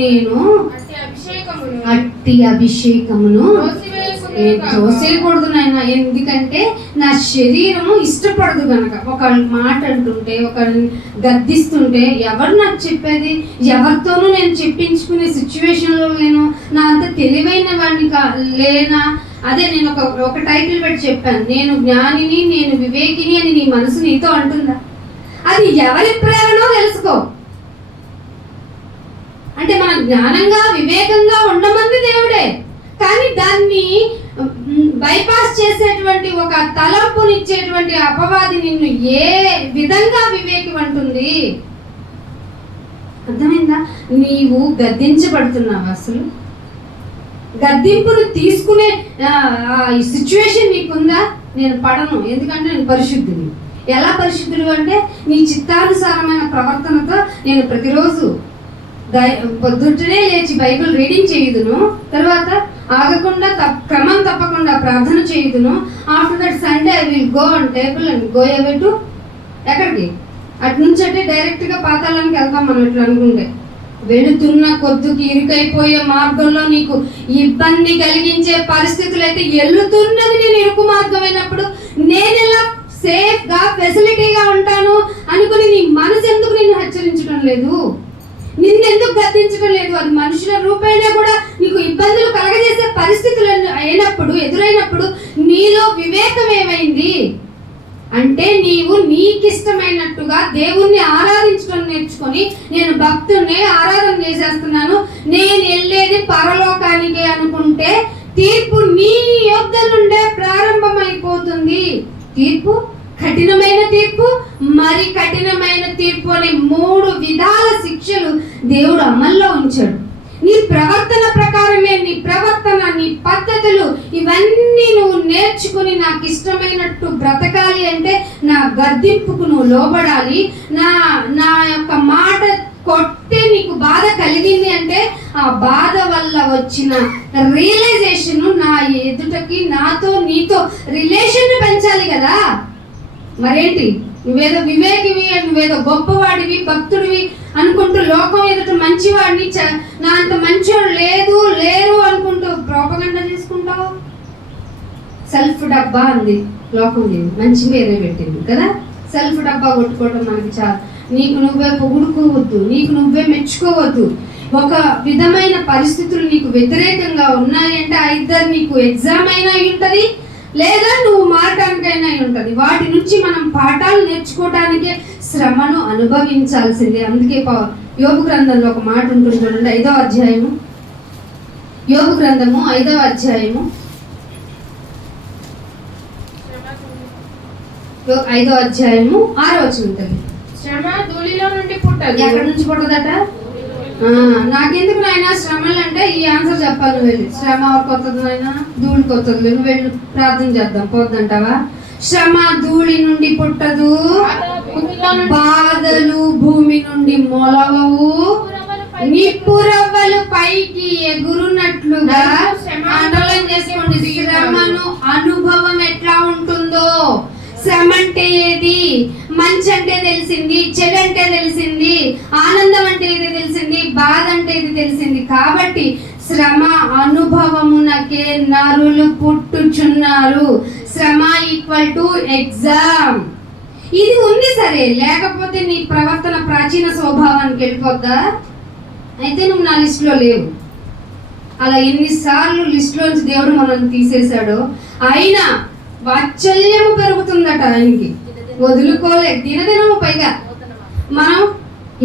నేను అట్టి అభిషేకమును తోసేయకూడదు నాయన. ఎందుకంటే నా శరీరము ఇష్టపడదు గనక. ఒక మాట అంటుంటే, ఒక గద్దిస్తుంటే ఎవరు నాకు చెప్పేది? ఎవరితోనూ నేను చెప్పించుకునే సిచ్యువేషన్లో నేను నా అంత తెలివైన వాడిని లేనా? అదే నేను ఒక టైటిల్ పెట్టి చెప్పాను, నేను జ్ఞానిని, నేను వివేకిని అని నీ మనసు నీతో అంటుందా? అది ఎవరి ప్రేరణో తెలుసుకో. అంటే మనం జ్ఞానంగా వివేకంగా ఉండమంది దేవుడే, కానీ దాన్ని బైపాస్ చేసేటువంటి ఒక తలంపునిచ్చేటువంటి అపవాది నిన్ను ఏ విధంగా వివేకం అంటుంది? అర్థమైందా? నీవు గద్దించబడుతున్నావు. అసలు గద్దింపును తీసుకునే సిచ్యువేషన్ నీకుందా? నేను పడను, ఎందుకంటే నేను పరిశుద్ధుని. ఎలా పరిశుద్ధుడు అంటే నీ చిత్తానుసారమైన ప్రవర్తనతో నేను ప్రతిరోజు పొద్దుటనే లేచి బైబిల్ రీడింగ్ చేయుదును, తర్వాత ఆగకుండా క్రమం తప్పకుండా ప్రార్థన చేయుదును. After that Sunday I will go on table and go away to ఎక్కడికి? అటు నుంచి అంటే డైరెక్ట్గా పాతాళానికి వెళ్తాం మనం ఇట్లా అనుకుంటే. వెళుతున్న కొద్దుకి ఇరుకైపోయే మార్గంలో నీకు ఇబ్బంది కలిగించే పరిస్థితులు అయితే వెళుతున్నది నేను ఇరుకు మార్గమైనప్పుడు నేను ఎలా సేఫ్గా ఫెసిలిటీగా ఉంటాను అనుకుని నీ మనసు ఎందుకు నిన్ను హెచ్చరించడం లేదు? నిన్నెందుకు గద్దించడం లేదు? అది మనుషుల రూపేణా కూడా నీకు ఇబ్బందులు కలగజేసే పరిస్థితులు ఎదురైనప్పుడు నీలో వివేకం ఏమైంది అంటే నీవు నీకిష్టమైనట్టుగా దేవుణ్ణి ఆరాధించడం నేర్చుకొని, నేను భక్తుడిని ఆరాధన చేసేస్తున్నాను, నేను వెళ్ళేది పరలోకానికి అనుకుంటే తీర్పు నీ యొద్ద నుండే ప్రారంభమైపోతుంది. తీర్పు, కఠినమైన తీర్పు, మరి కఠినమైన తీర్పు అనే 3 విధాల శిక్షలు దేవుడు అమల్లో ఉంచాడు. నీ ప్రవర్తన ప్రకారమే, నీ ప్రవర్తన, నీ పద్ధతులు ఇవన్నీ నువ్వు నేర్చుకుని నాకు ఇష్టమైనట్టు బ్రతకాలి అంటే నా గద్దింపుకు నువ్వు లోబడాలి. నా యొక్క మాట కొట్టే నీకు బాధ కలిగింది అంటే ఆ బాధ వల్ల వచ్చిన రియలైజేషన్ నా ఎదుటకి నాతో నీతో రిలేషన్ పెంచాలి కదా. మరేంటి? నువ్వేదో వివేకివి, నువ్వేదో గొప్పవాడివి, భక్తుడివి అనుకుంటూ లోకం ఎదుట మంచివాడిని, నా అంత మంచివాడు లేరు అనుకుంటూ ప్రోపగండా చేసుకుంటావు. సెల్ఫ్ డబ్బా అంది లోకం, లేదు మంచి పేరే పెట్టింది కదా. సెల్ఫ్ డబ్బా కొట్టుకోవడం మనకి చాలా. నీకు నువ్వే పొగుడుకోవద్దు, నీకు నువ్వే మెచ్చుకోవద్దు. ఒక విధమైన పరిస్థితులు నీకు వ్యతిరేకంగా ఉన్నాయంటే ఐదర్ నీకు ఎగ్జామ్ అయినా ఉంటుంది, లేదా నువ్వు మారటానికైనా ఉంటుంది. వాటి నుంచి మనం పాఠాలు నేర్చుకోవడానికే శ్రమను అనుభవించాల్సిందే. అందుకే యోబు గ్రంథంలో ఒక మాట ఉంటుంది చూడండి, 5వ అధ్యాయము, యోబు గ్రంథము 5వ అధ్యాయము 5వ అధ్యాయము 6వ వచనం తల్లి. శ్రమ ధూళిలో నుండి పుట్టదు. ఎక్కడి నుంచి పుట్టదట? నాకెందుకు నాయన శ్రమలు అంటే ఈ ఆన్సర్ చెప్పాలి. నువ్వు వెళ్ళి శ్రమ ఎవరికి వస్తుంది నాయన? ధూళికి వస్తుంది. నువ్వు వెళ్ళి ప్రార్థన చేద్దాం పోద్దంటావా? శ్రమ ధూళి నుండి పుట్టదు, బాధలు భూమి నుండి మొలవవు, నిప్పురవ్వలు పైకి ఎగురునట్లుగా. అండర్లైన్ చేసుకోండి. శ్రమను అనుభవం ఎట్లా ఉంటుందో. శ్రమ అంటే ఏది? మంచి అంటే తెలిసింది, చెడు అంటే తెలిసింది, ఆనందం అంటే ఏది తెలిసింది, బాధ అంటే ఏది తెలిసింది. కాబట్టి శ్రమ అనుభవమునకే నరులు పుట్టుచున్నారు. శ్రమ ఈక్వల్ టు ఎగ్జామ్. ఇది ఉంది సరే, లేకపోతే నీ ప్రవర్తన ప్రాచీన స్వభావానికి వెళ్ళిపోద్దా? అయితే నువ్వు నా లిస్టులో లేవు. అలా ఎన్నిసార్లు లిస్టులోంచి దేవుడు మనల్ని తీసేశాడో అయినా వాత్సల్యము పెరుగుతుందట ఆయనకి. వదులుకోలే దినదినము. పైగా మనం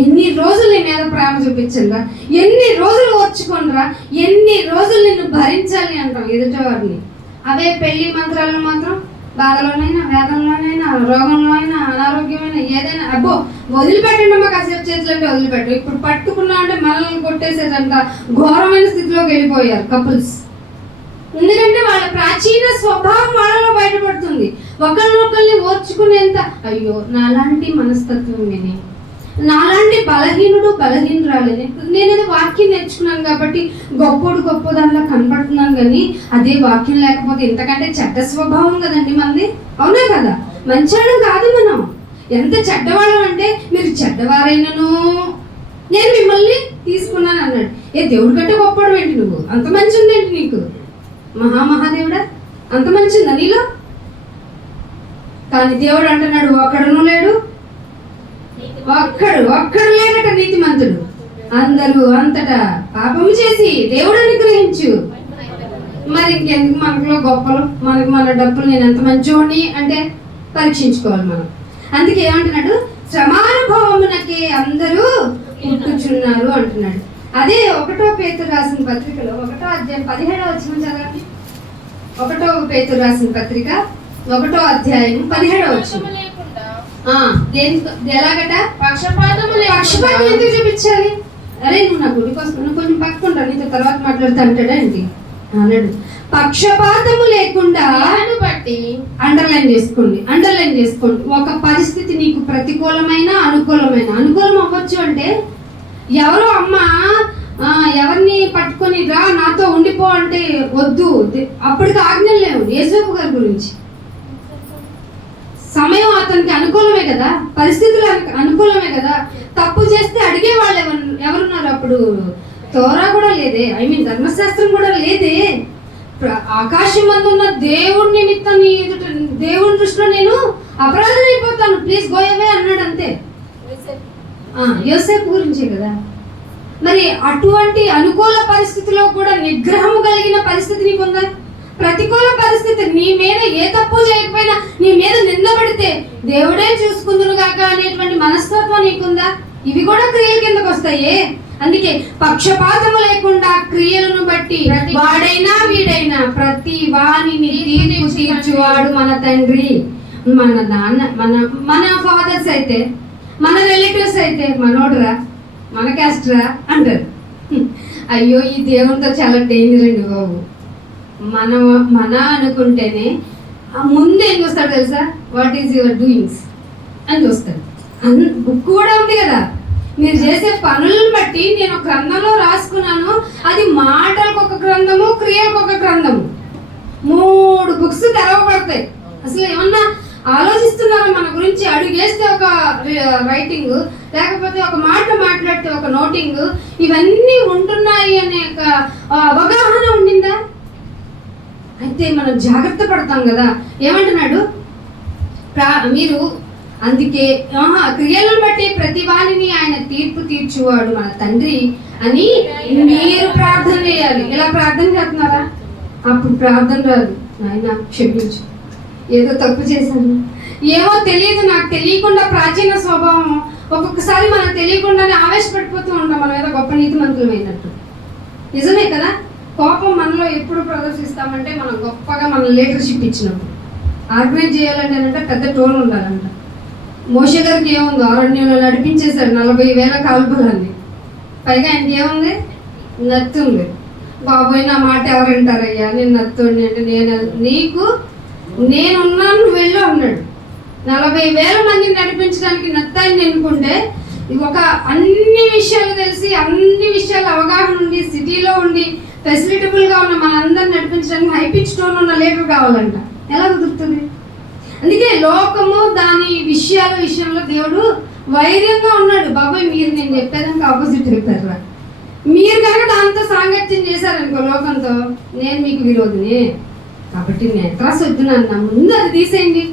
ఎన్ని రోజులు నీ మీద ప్రేమ చూపించండిరా, ఎన్ని రోజులు ఓర్చుకోనరా, ఎన్ని రోజులు నిన్ను భరించాలి అంటాం ఎదుటివారిని. అవే పెళ్లి మంత్రాలను మాత్రం బాధలోనైనా, వేదంలోనైనా, రోగంలో అయినా, అనారోగ్యమైనా ఏదైనా అబ్బో వదిలిపెట్టండి అమ్మా, కాసేపు చేతులంటే వదిలిపెట్టు. ఇప్పుడు పట్టుకున్నా అంటే మనల్ని కొట్టేసేటంత ఘోరమైన స్థితిలోకి వెళ్ళిపోయారు కపుల్స్. ఎందుకంటే వాళ్ళ ప్రాచీన స్వభావం వాళ్ళలో బయటపడుతుంది. ఒకరినొకరిని ఓర్చుకునేంత అయ్యో నాలాంటి మనస్తత్వం విని, నాలాంటి బలహీనురాలని నేనేదో వాక్యం నేర్చుకున్నాను కాబట్టి గొప్ప దానిలో కనపడుతున్నాను, కానీ అదే వాక్యం లేకపోతే ఇంతకంటే చెడ్డ స్వభావం కదండి మనది. అవునా కదా? మంచివాళ్ళం కాదు మనం. ఎంత చెడ్డవాళ్ళం అంటే మీరు చెడ్డవారైనను నేను మిమ్మల్ని తీసుకున్నాను అన్నాడు. దేవుడి కంటే గొప్పవాడు ఏంటి నువ్వు? అంత మంచి ఉందేంటి నీకు? మహాదేవుడా అంత మంచి ఉందా నీలో? కానీ దేవుడు అంటున్నాడు ఒక్కడును లేడు, ఒక్కడు లేడట నీతిమంతుడు. అందరూ అంతటా పాపము చేసి దేవుడు అనుగ్రహించు. మరి ఇంకెందుకు మనలో గొప్పలు, మన డబ్బులు నేను ఎంత మంచోని అంటే పరీక్షించుకోవాలి మనం. అందుకే ఏమంటున్నాడు? శ్రమానుభవమునకే అందరూ పుట్టుచున్నారు అంటున్నాడు. అదే 1 పేతురు రాసిన పత్రికలో 1వ అధ్యాయం 17వ వచనం చదవండి. 1వ పేతురు రాసిన పత్రిక 1వ అధ్యాయం 17వ వచనం. ఎలాగట? పక్షపాతం ఎందుకు చూపించాలి? అరే నువ్వు నా గుడికి వస్తా, నువ్వు కొంచెం పక్కకుంటా, నీతో తర్వాత మాట్లాడుతా అంటాడా ఏంటి అన్నాడు. పక్షపాతము లేకుండా బట్టి అండర్లైన్ చేసుకోండి. ఒక పరిస్థితి నీకు ప్రతికూలమైన అనుకూలం అవ్వచ్చు అంటే ఎవరో అమ్మ ఎవరిని పట్టుకొని రా నాతో ఉండిపో అంటే వద్దు, అప్పటికి ఆజ్ఞలు లేవు. యేసోపు గారి గురించి సమయం అతనికి అనుకూలమే కదా, పరిస్థితులు అనుకూలమే కదా. తప్పు చేస్తే అడిగే వాళ్ళు ఎవరున్నారు? అప్పుడు తోరా కూడా లేదే, ధర్మశాస్త్రం కూడా లేదే. ఆకాశం మందు ఉన్న దేవుడి నిమిత్తం దేవుడి దృష్టిలో నేను అపరాధం అయిపోతాను, ప్లీజ్ గో అవే అన్నాడు అంతే. యోసేపు గురించే కదా. మరి అటువంటి అనుకూల పరిస్థితిలో కూడా నిగ్రహము కలిగిన పరిస్థితి నీకుందా? ప్రతికూల పరిస్థితి నీ మీద ఏ తప్పు చేయకపోయినా నీ మీద నిందపడితే దేవుడే చూసుకుందును గాక అనేటువంటి మనస్తత్వం నీకుందా? ఇవి కూడా క్రియల కిందకు వస్తాయే. అందుకే పక్షపాతము లేకుండా క్రియలను బట్టి వాడైనా వీడైనా ప్రతి వానిని తీర్పు తీర్చువాడు మన తండ్రి. మన నాన్న, మన ఫాదర్స్ అయితే, మన రిలేటివ్స్ అయితే మనోడురా, మన క్యాస్ట్రా అంటారు. అయ్యో ఈ దేవునితో చాలా డేంజర్ అండి బాబు. మన అనుకుంటేనే ముందు ఏం చూస్తాడు తెలుసా? వాట్ ఈజ్ యువర్ డూయింగ్స్ అని చూస్తాడు. బుక్ కూడా ఉంది కదా, మీరు చేసే పనులను బట్టి నేను గ్రంథంలో రాసుకున్నాను. అది మాటలకు ఒక గ్రంథము, క్రియలకు ఒక గ్రంథము, 3 బుక్స్ తెరవబడతాయి. అసలు ఏమన్నా ఆలోచిస్తున్నారా మన గురించి? అడుగేస్తే ఒక రైటింగ్, లేకపోతే ఒక మాట మాట్లాడితే ఒక నోటింగ్, ఇవన్నీ ఉంటున్నాయి అనే ఒక అవగాహన ఉండిందా? అయితే మనం జాగ్రత్త పడతాం కదా. ఏమంటున్నాడు? మీరు అందుకే క్రియలను బట్టి ప్రతి వాణిని ఆయన తీర్పు తీర్చువాడు మన తండ్రి అని మీరు ప్రార్థన చేయాలి. ఇలా ప్రార్థన చేస్తున్నారా? అప్పుడు ప్రార్థన రాదు, ఆయన క్షమించు, ఏదో తప్పు చేశాను, ఏమో తెలియదు, నాకు తెలియకుండా ప్రాచీన స్వభావం. ఒక్కొక్కసారి మనం తెలియకుండానే ఆవేశపడిపోతూ ఉంటాం, మనం ఏదో గొప్ప నీతిమంతులమైనట్టు. నిజమే కదా? కోపం మనలో ఎప్పుడు ప్రదర్శిస్తామంటే మనం గొప్పగా మన లీడర్షిప్ ఇచ్చినప్పుడు. ఆర్గనైజ్ చేయాలంటే పెద్ద టోన్ ఉండాలంట. మోషే గారికి ఏముంది, అరణ్యంలో నడిపించేశాడు 40,000 కాల్పులన్నీ. పైగా ఆయనకి ఏముంది, నత్తి ఉంది. బాబోయ్ నా మాట ఎవరు వింటారయ్యా, నేను నత్తుండి అంటే నేనున్నాను నువ్వు వెళ్ళు అన్నాడు. 40,000 మందిని నడిపించడానికి నత్తాన్ని ఎన్నుకుంటే ఒక అన్ని విషయాలు తెలిసి అన్ని విషయాలు అవగాహన ఉండి సిటీలో ఉండి ఫెసిలిటబుల్గా ఉన్న మనందరిని నడిపించడానికి హై పిచ్ టోన్ ఉన్న లీడర్ కావాలంట. ఎలా కుదురుతుంది? అందుకే లోకము దాని విషయంలో దేవుడు వైర్యంగా ఉన్నాడు. బాబాయ్ మీరు నేను చెప్పేదానికి ఆపోజిట్ చెప్పారు. మీరు కనుక దాంతో సాంగత్యం చేశారనుకో లోకంతో, నేను మీకు విరోధిని కాబట్టి నేను ఎత్రాస్ వద్దునన్నా ముందు అది తీసేయండి.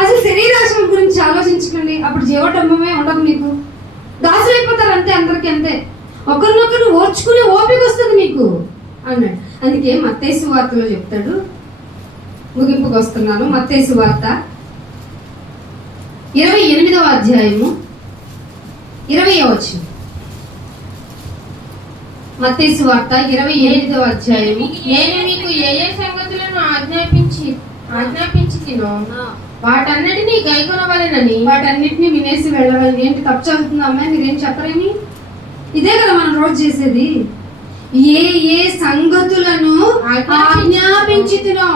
అసలు శరీరాశం గురించి ఆలోచించకండి, అప్పుడు జీవటంబమే ఉండదు, మీకు దాసులు అయిపోతారు అంతే, అందరికీ అంతే. ఒకరినొకరు ఓర్చుకునే ఓపిక వస్తుంది మీకు అన్నాడు. అందుకే మత్తయి సువార్తలో చెప్తాడు, ముగింపుకు వస్తున్నాను. మత్తయి సువార్త 28వ అధ్యాయము 20వ వచనం. మత్తయి సువార్త 28వ అధ్యాయము. నేను మీకు ఏ ఏ సంగతులను ఆజ్ఞాపించితినో వాటన్నిటినీ గైకొనవలెనని. వాటన్నిటిని వినేసి వెళ్ళవాలి. ఏంటి తప్పు చదువుతుందా అమ్మాయి, మీరేం చెప్పరేమి? ఇదే కదా మనం రోజు చేసేది. ఏ ఏ సంగతులను ఆజ్ఞాపించితినో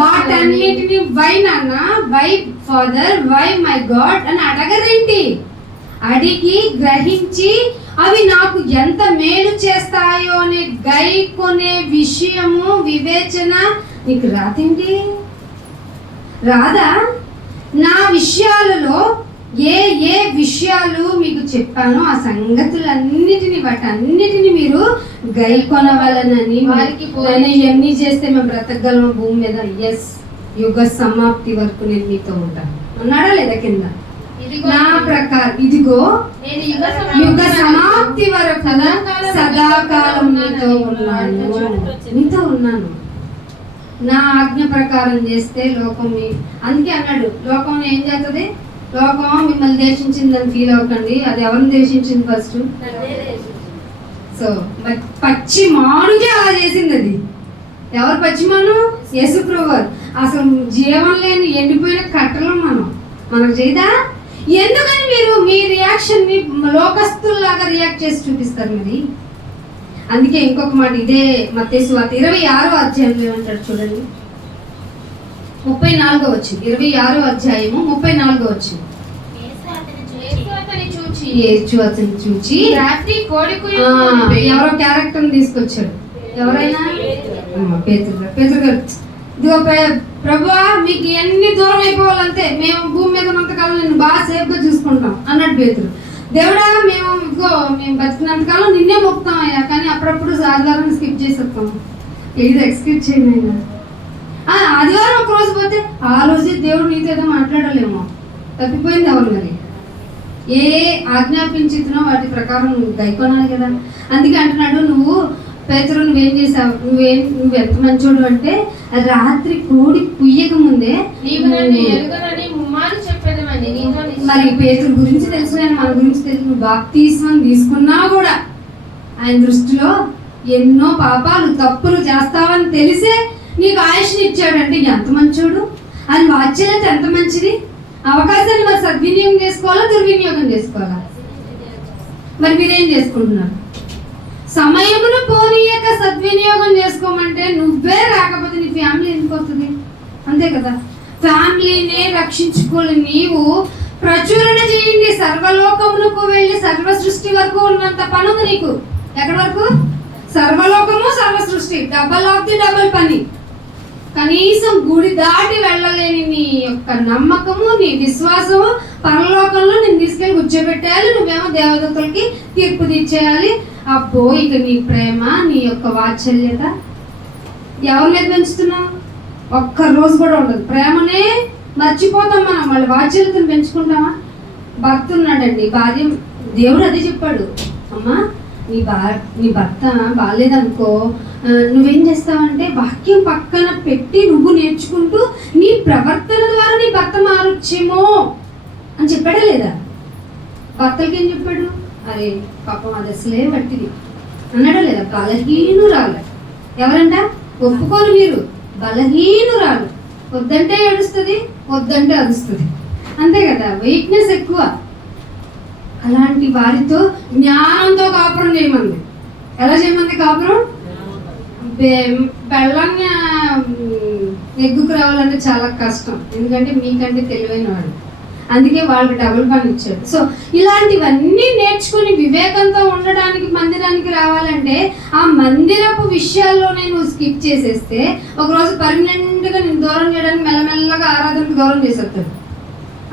వాటన్నిటిని వై నాన్న, why father, why my God అని అడగరేంటి? అడిగి గ్రహించి అవి నాకు ఎంత మేలు చేస్తాయో అని గైకొనే విషయము వివేచన నీకు రాదేంటి? రాదా? నా విషయాలలో ఏ ఏ విషయాలు మీకు చెప్పానో ఆ సంగతులన్నిటిని వాటన్నిటిని మీరు గైకొనవలనని. వారికి ఇవన్నీ చేస్తే మేము బ్రతకగలము భూమి మీద. ఎస్, యుగ సమాప్తి వరకు నేను మీతో ఉంటాను అన్నాడా లేదా కింద? నా ప్రకారం ఇదిగో నేను యుగ సమాప్తి వరకు సదాకాలం మీతో ఉన్నాను. నా ఆజ్ఞ ప్రకారం చేస్తే లోకం అందుకే అన్నాడు, లోకం ఏం చేస్తుంది? లోకం మిమ్మల్ని దేశించిందని ఫీల్ అవ్వకండి, అది ఎవరిని దేశించింది ఫస్ట్? సో పచ్చి మానుకే అలా చేసింది. అది ఎవరు పచ్చిమాను? యేసుప్రభు. అసలు జీవం లేని ఎండిపోయిన కట్టలు మనకు చేయదా? ఎందుకని మీరు మీ రియాక్షన్ ని లోకస్తుల్లాగా రియాక్ట్ చేసి చూపిస్తారు మరి? అందుకే ఇంకొక మాట ఇదే మత్తయి సువార్త 26వ అధ్యాయంలో ఏమంటాడు చూడండి, 34వ వచనం. 26వ అధ్యాయము 34వ వచనం. యేసు అతన్ని చూచి రాత్రి కోడి ఎవరో క్యారెక్టర్ తీసుకొచ్చాడు. ఎవరైనా? పేతురు గారు. ఇదిగో ప్రభువా, మీకు ఎన్ని దూరం అయిపోవాలంతే, మేము భూమి మీద ఉన్నంతకాలం నిన్ను బాగా సేఫ్గా చూసుకుంటాం అన్నాడు పేతురు. దేవుడా, మేము బతికినంతకాలం నిన్నే మొక్కుతాం అయ్యా, కానీ అప్పుడప్పుడు ఆదివారం స్కిప్ చేసేస్తాం. ఇది ఎక్స్క్యూజ్ చేయండి. ఆదివారం ఒక రోజు పోతే ఆ రోజే దేవుడు నీతో ఏదో మాట్లాడలేమో, తప్పిపోయింది ఎవరు మరి? ఏ ఆజ్ఞాపించుతున్నా వాటి ప్రకారం గైకొనాలి కదా. అందుకే అంటున్నాడు, నువ్వు పేతురు నువ్వేం చేసావు, నువ్వు ఎంత మంచోడు అంటే రాత్రి కోడి పుయ్యక ముందే మరి పేతురు గురించి తెలుసు, కానీ మన గురించి తెలుసు. నువ్వు బాప్తిస్మం తీసుకున్నా కూడా ఆయన దృష్టిలో ఎన్నో పాపాలు తప్పులు చేస్తావని తెలిసే నీకు ఆయుష్ని ఇచ్చాడంటే ఎంత మంచోడు. ఆయన వాత్సల్యత ఎంత మంచిది. అవకాశాన్ని మరి సద్వినియోగం చేసుకోవాలా, దుర్వినియోగం చేసుకోవాలా? మరి మీరేం చేసుకుంటున్నారు? సమయమును పోనీయక సద్వినియోగం చేసుకోమంటే నువ్వే రాకపోతే నీ ఫ్యామిలీ ఎందుకు వస్తుంది? అంతే కదా. ఫ్యామిలీనే రక్షించుకోవాలి. నీవు ప్రచురణ చేయండి, సర్వలోకమునకు వెళ్ళి సర్వ సృష్టి వరకు ఉన్నంత పని నీకు. ఎక్కడి వరకు? సర్వలోకము సర్వ సృష్టి, డబల్ ఆఫ్ ది డబల్ పని. కనీసం గుడి దాటి వెళ్ళలేని నీ యొక్క నమ్మకము, నీ విశ్వాసము పరలోకంలో నేను తీసుకెళ్ళి కూర్చోబెట్టేయాలి. నువ్వేమో దేవదూతలకి తీర్పు తీర్చేయాలి. అబ్బో, ఇక నీ ప్రేమ, నీ యొక్క వాత్సల్యత ఎవరి మీద పెంచుతున్నావు? ఒక్క రోజు కూడా ఉండదు. ప్రేమనే మర్చిపోతాం మనం, మళ్ళీ వాత్సల్యతను పెంచుకుంటామా? భర్త ఉన్నాడండి, భార్య, దేవుడు అదే చెప్పాడు, అమ్మా నీ భర్త బాగాలేదనుకో, నువ్వేం చేస్తావంటే వాక్యం పక్కన పెట్టి నువ్వు నేర్చుకుంటూ నీ ప్రవర్తన ద్వారా నీ భర్త మారొచ్చేమో అని చెప్పాడా లేదా? భర్తలకి ఏం చెప్పాడు? అరే పాపం అది అసలే వట్టిది అన్నాడా లేదా? బలహీనురాలు. ఎవరంట? ఒప్పుకోరు మీరు, బలహీనురాలు. వద్దంటే ఏడుస్తుంది, వద్దంటే అరుస్తుంది. అంతే కదా, వీక్నెస్ ఎక్కువ. అలాంటి వారితో జ్ఞానంతో కాపురం చేయమంది. ఎలా చేయమంది కాపురం? బెల్లంగా నెగ్గుకు రావాలంటే చాలా కష్టం, ఎందుకంటే మీకంటే తెలివైన వాడు. అందుకే వాళ్ళకి డబుల్ పని ఇచ్చాడు. సో ఇలాంటివన్నీ నేర్చుకుని వివేకంతో ఉండడానికి మందిరానికి రావాలంటే ఆ మందిరపు విషయాల్లోనే నువ్వు స్కిప్ చేసేస్తే ఒకరోజు పర్మనెంట్గా నేను దూరం చేయడానికి మెల్లమెల్లగా ఆరాధనకు దూరం చేసేస్తాడు.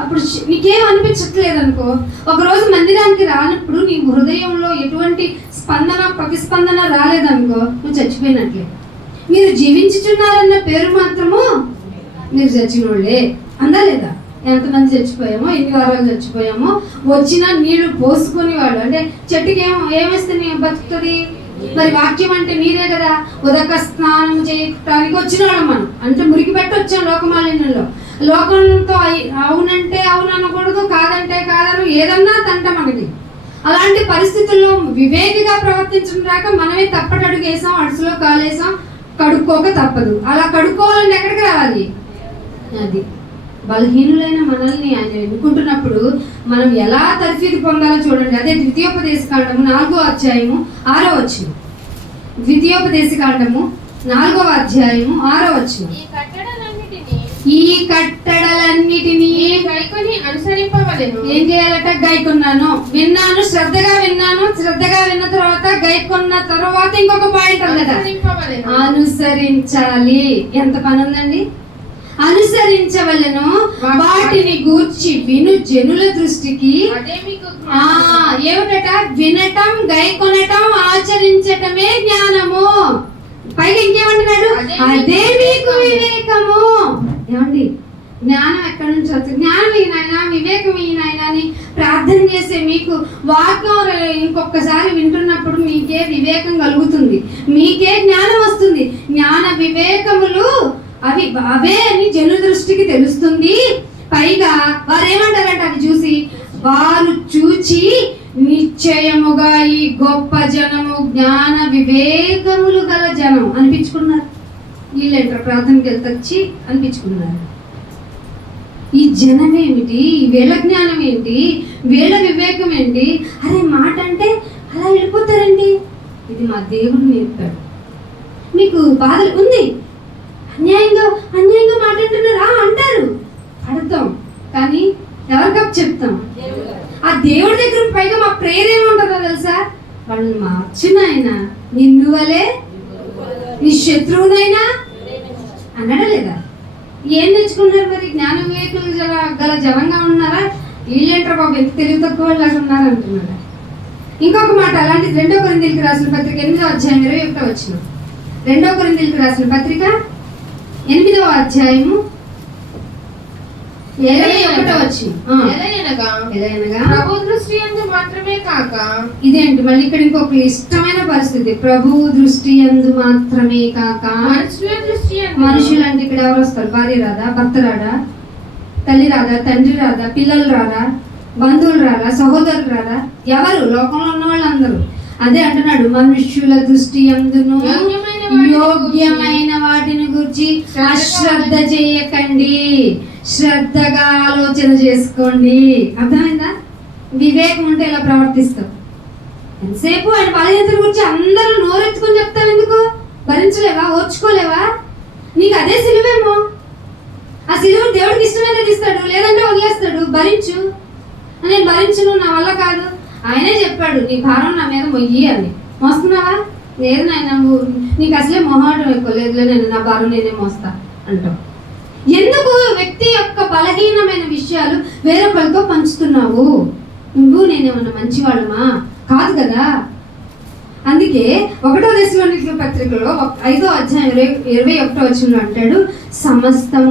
అప్పుడు నీకేం అనిపించట్లేదు అనుకో, ఒకరోజు మందిరానికి రానప్పుడు నీ హృదయంలో ఎటువంటి ప్రతిస్పందన రాలేదనుకో, నువ్వు చచ్చిపోయినట్లే. మీరు జీవించుచున్నారన్న పేరు మాత్రము మీరు చచ్చినోళ్ళే. అందా లేదా? ఎంతమంది చచ్చిపోయామో, ఎన్ని వారాలు చచ్చిపోయామో, వచ్చిన నీళ్లు పోసుకొని వాళ్ళు అంటే చెట్టుకి ఏమేస్తే బతుకుతుంది? మరి వాక్యం అంటే నీరే కదా. ఉదక స్నానం చేయడానికి వచ్చిన వాళ్ళం మనం, అంటే మురికి పెట్టి వచ్చాం లోకమాలిన్యంలో. లోకంతో అవునంటే అవును అనకూడదు, కాదంటే కాదను, ఏదన్నా తంట మనకి. అలాంటి పరిస్థితుల్లో వివేకిగా ప్రవర్తించడం రాక మనమే తప్పటడుగు వేసాం, అడుసులో కాలేసాం, కడుక్కోక తప్పదు. అలా కడుక్కోవాలంటే ఎక్కడికి రావాలి? అది బలహీనులైన మనల్ని ఆయన ఎన్నుకుంటున్నప్పుడు మనం ఎలా తర్ఫీదు పొందాలో చూడండి. అదే ద్వితీయోపదేశకాండము 4వ అధ్యాయము 6వ వచనం. ద్వితీయోపదేశకాండము 4వ అధ్యాయము 6వ వచనం. ఈ కట్టడలన్నిటినీ గైకొని అనుసరింపవలెను. ఏం చేయాలట? గైకొన్నాను, విన్నాను, శ్రద్ధగా విన్నాను. శ్రద్ధగా విన్న తర్వాత గైకొన్న తర్వాత ఇంకొక పాయింట్ ఉందట, అనుసరించాలి. ఎంత పని ఉందండి? అనుసరించవలెను, వాటిని గూర్చి విను జనుల దృష్టికి. ఏమిటట? వినటం, గైకొనటం, ఆచరించటమే జ్ఞానము. పైగా ఇంకేమంటున్నాడు? అదే మీకు వివేకము. ఏమండి, జ్ఞానం ఎక్కడి నుంచి వస్తుంది? జ్ఞానం ఈయనైనా, వివేకం ఈయనైనా అని ప్రార్థన చేసే మీకు వాక్యం ఇంకొకసారి వింటున్నప్పుడు మీకే వివేకం కలుగుతుంది, మీకే జ్ఞానం వస్తుంది. జ్ఞాన వివేకములు అవే అని జను దృష్టికి తెలుస్తుంది. పైగా వారు ఏమంటారంట? అవి చూసి, వారు చూచి నిశ్చయముగా ఈ గొప్ప జనము జ్ఞాన వివేకములు గల జనం అనిపించుకున్నారు. వీళ్ళంటారు ప్రార్థనకి వెళ్తొచ్చి అనిపించుకున్నారు. ఈ జనం ఏమిటి? వీళ్ళ జ్ఞానం ఏంటి? వీళ్ళ వివేకం ఏంటి? అరే మాట అంటే అలా వెళ్ళిపోతారండి. ఇది మా దేవుడు నేర్పాడు. మీకు బాధ ఉంది, అన్యాయంగా మాట్లాడుతున్నారా అంటారు, పడతాం. కానీ ఎవరికప్ చెప్తాం? ఆ దేవుడి దగ్గర. పైగా మా ప్రేయర్ ఏముంటుందో తెలుసా? వాళ్ళని మార్చిన ఆయన నిన్ను వలే నీ శత్రువునైనా అన్నాడా లేదా? ఏం తెచ్చుకున్నారు మరి? జ్ఞాన వివేకులు గల జనంగా ఉన్నారా? వీళ్ళేంటారు బాబు ఎంత తెలివి తక్కువ లాగా ఉన్నారు అంటున్నారా? ఇంకొక మాట అలాంటి 2 కొరింథీయులకు రాసిన పత్రిక 8వ అధ్యాయం 21వ వచనం. 2 కొరింథీయులకు రాసిన పత్రిక 8వ అధ్యాయము 21వ వచనం. ఎలయనగా ప్రభు దృష్టి యందు మాత్రమే కాక. ఇదేంటి మళ్ళీ ఇక్కడ ఇంకొక ఇష్టమైన పరిస్థితి. ప్రభు దృష్టి యందు మాత్రమే కాక మనుషుల దృష్టి యందు. మనుషులు అంటే ఇక్కడ ఎవరు వస్తారు? భార్య రాదా? భర్త రాడా? తల్లి రాదా? తండ్రి రాదా? పిల్లలు రాదా? బంధువులు రాదా? సహోదరులు రాదా? ఎవరు? లోకంలో ఉన్న వాళ్ళందరూ. అదే అంటున్నాడు, మనుష్యుల దృష్టి యందును యోగ్యమైన వాటిని గురించి అశ్రద్ధ చేయకండి, శ్రద్ధగా ఆలోచన చేసుకోండి. అర్థమైందా? వివేకం ఉంటే ఇలా ప్రవర్తిస్తాం. ఎంతసేపు ఆయన బలహీనతల గురించి అందరూ నోరెత్తుకొని చెప్తావు ఎందుకు? భరించలేవా? ఓర్చుకోలేవా? నీకు అదే సిలువేమో. ఆ సిలువ దేవుడికి ఇష్టమైతే తీస్తాడు, లేదంటే వదిలేస్తాడు. భరించు. నేను భరించును, నా వల్ల కాదు. ఆయనే చెప్పాడు, నీ భారం నా మీద మొయ్యి అని. మోస్తున్నావా? లేదు నాయన, నీకు అసలే మొహాటం ఎక్కువ. లేదులే, నేను నా భారం నేనే మోస్తా అంటావు. ఎందుకు వ్యక్తి యొక్క బలహీనమైన విషయాలు వేరొకరితో పంచుతున్నావు? నువ్వు నేనేమన్నా మంచివాళ్ళమా? కాదు కదా. అందుకే 1వ దశలోనికల పత్రికలో 5వ అధ్యాయం 21వ వచనంలో అంటాడు, సమస్తాన్ని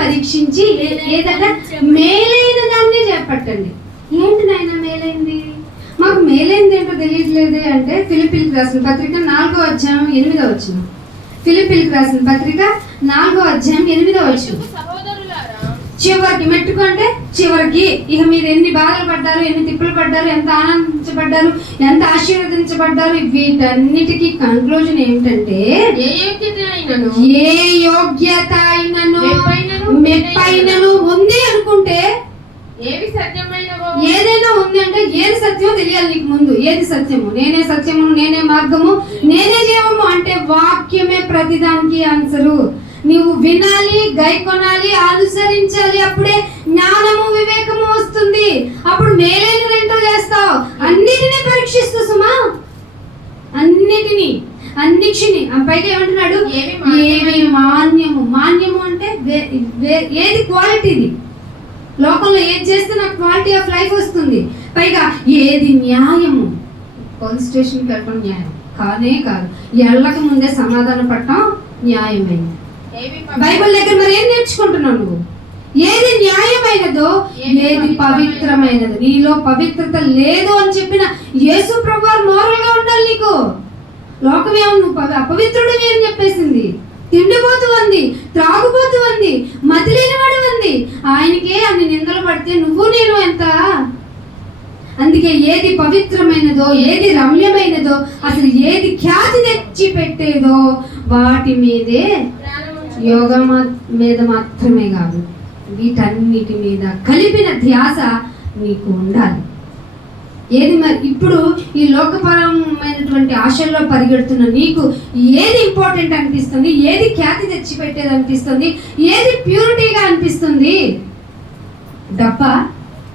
పరీక్షించి ఏదట మేలైన దాన్ని చేపట్టండి. ఏంటి నాయన మేలైంది? మాకు మేలైంది ఏంటో తెలియట్లేదే అంటే ఫిలిప్పీలకు రాసిన పత్రిక 4వ అధ్యాయం 8వ వచనం. ఫిలిప్పీలకు రాసిన పత్రిక 4వ అధ్యాయం 8వ వచనం. చివరికి మెట్టుకుంటే చివరికి ఇక మీరు ఎన్ని బాధలు పడ్డారు, ఎన్ని తిప్పులు పడ్డారు, ఎంత ఆనందించబడ్డారు, ఎంత ఆశీర్వదించబడ్డారు, వీటన్నిటికీ కంక్లూజన్ ఏమిటంటే ఏ యోగ్యత అయినను మెప్పైనను ఉంది అనుకుంటే ఏదైనా ఉంది అంటే ఏది సత్యమో తెలియాలి నీకు ముందు. ఏది సత్యము? నేనే సత్యము, నేనే మార్గము, నేనే జీవము అంటే వాక్యమే ప్రతిదానికి ఆన్సరు. నీవు వినాలి, గైకొనాలి, అనుసరించాలి. అప్పుడే జ్ఞానము వివేకము వస్తుంది. అప్పుడు మేలైనదేంటో చేస్తావు. అన్నిటినీ పరీక్షిస్తూ సుమా, అన్నిటిని పైగా ఏమంటున్నాడు? ఏవి మాన్యము. మాన్యము అంటే ఏది క్వాలిటీది. లోకంలో ఏది చేస్తే నాకు క్వాలిటీ ఆఫ్ లైఫ్ వస్తుంది. పైగా ఏది న్యాయము. పోలీస్ స్టేషన్కి వెళ్ళడం న్యాయం కానే కాదు. ఎళ్ళక ముందే సమాధానం పడటం న్యాయమైంది. బైబిల్ దగ్గర మరి ఏం నేర్చుకుంటున్నావు నువ్వు? ఏది న్యాయమైనదో, ఏది పవిత్రమైనదో. నీలో పవిత్రత లేదు అని చెప్పిన యేసు ప్రభువారు మోరల్గా ఉండాలి నీకు. లోకమేమో నువ్వు అపవిత్రుడివి అని చెప్పేసింది. తిండిపోతూ ఉంది, త్రాగుపోతూ ఉంది, మతి లేనివాడు ఉంది. ఆయనకే అన్ని నిందలు పడితే నువ్వు నేను ఎంత? అందుకే ఏది పవిత్రమైనదో, ఏది రమ్యమైనదో, అసలు ఏది ఖ్యాతి తెచ్చి పెట్టేదో వాటి మీదే, యోగం మీద మాత్రమే కాదు, వీటన్నిటి మీద కలిపిన ధ్యాస నీకు ఉండాలి. ఏది మరి ఇప్పుడు ఈ లోకపరమైనటువంటి ఆశల్లో పరిగెడుతున్న నీకు ఏది ఇంపార్టెంట్ అనిపిస్తుంది? ఏది ఖ్యాతి తెచ్చిపెట్టేది అనిపిస్తుంది? ఏది ప్యూరిటీగా అనిపిస్తుంది? డబ్బా?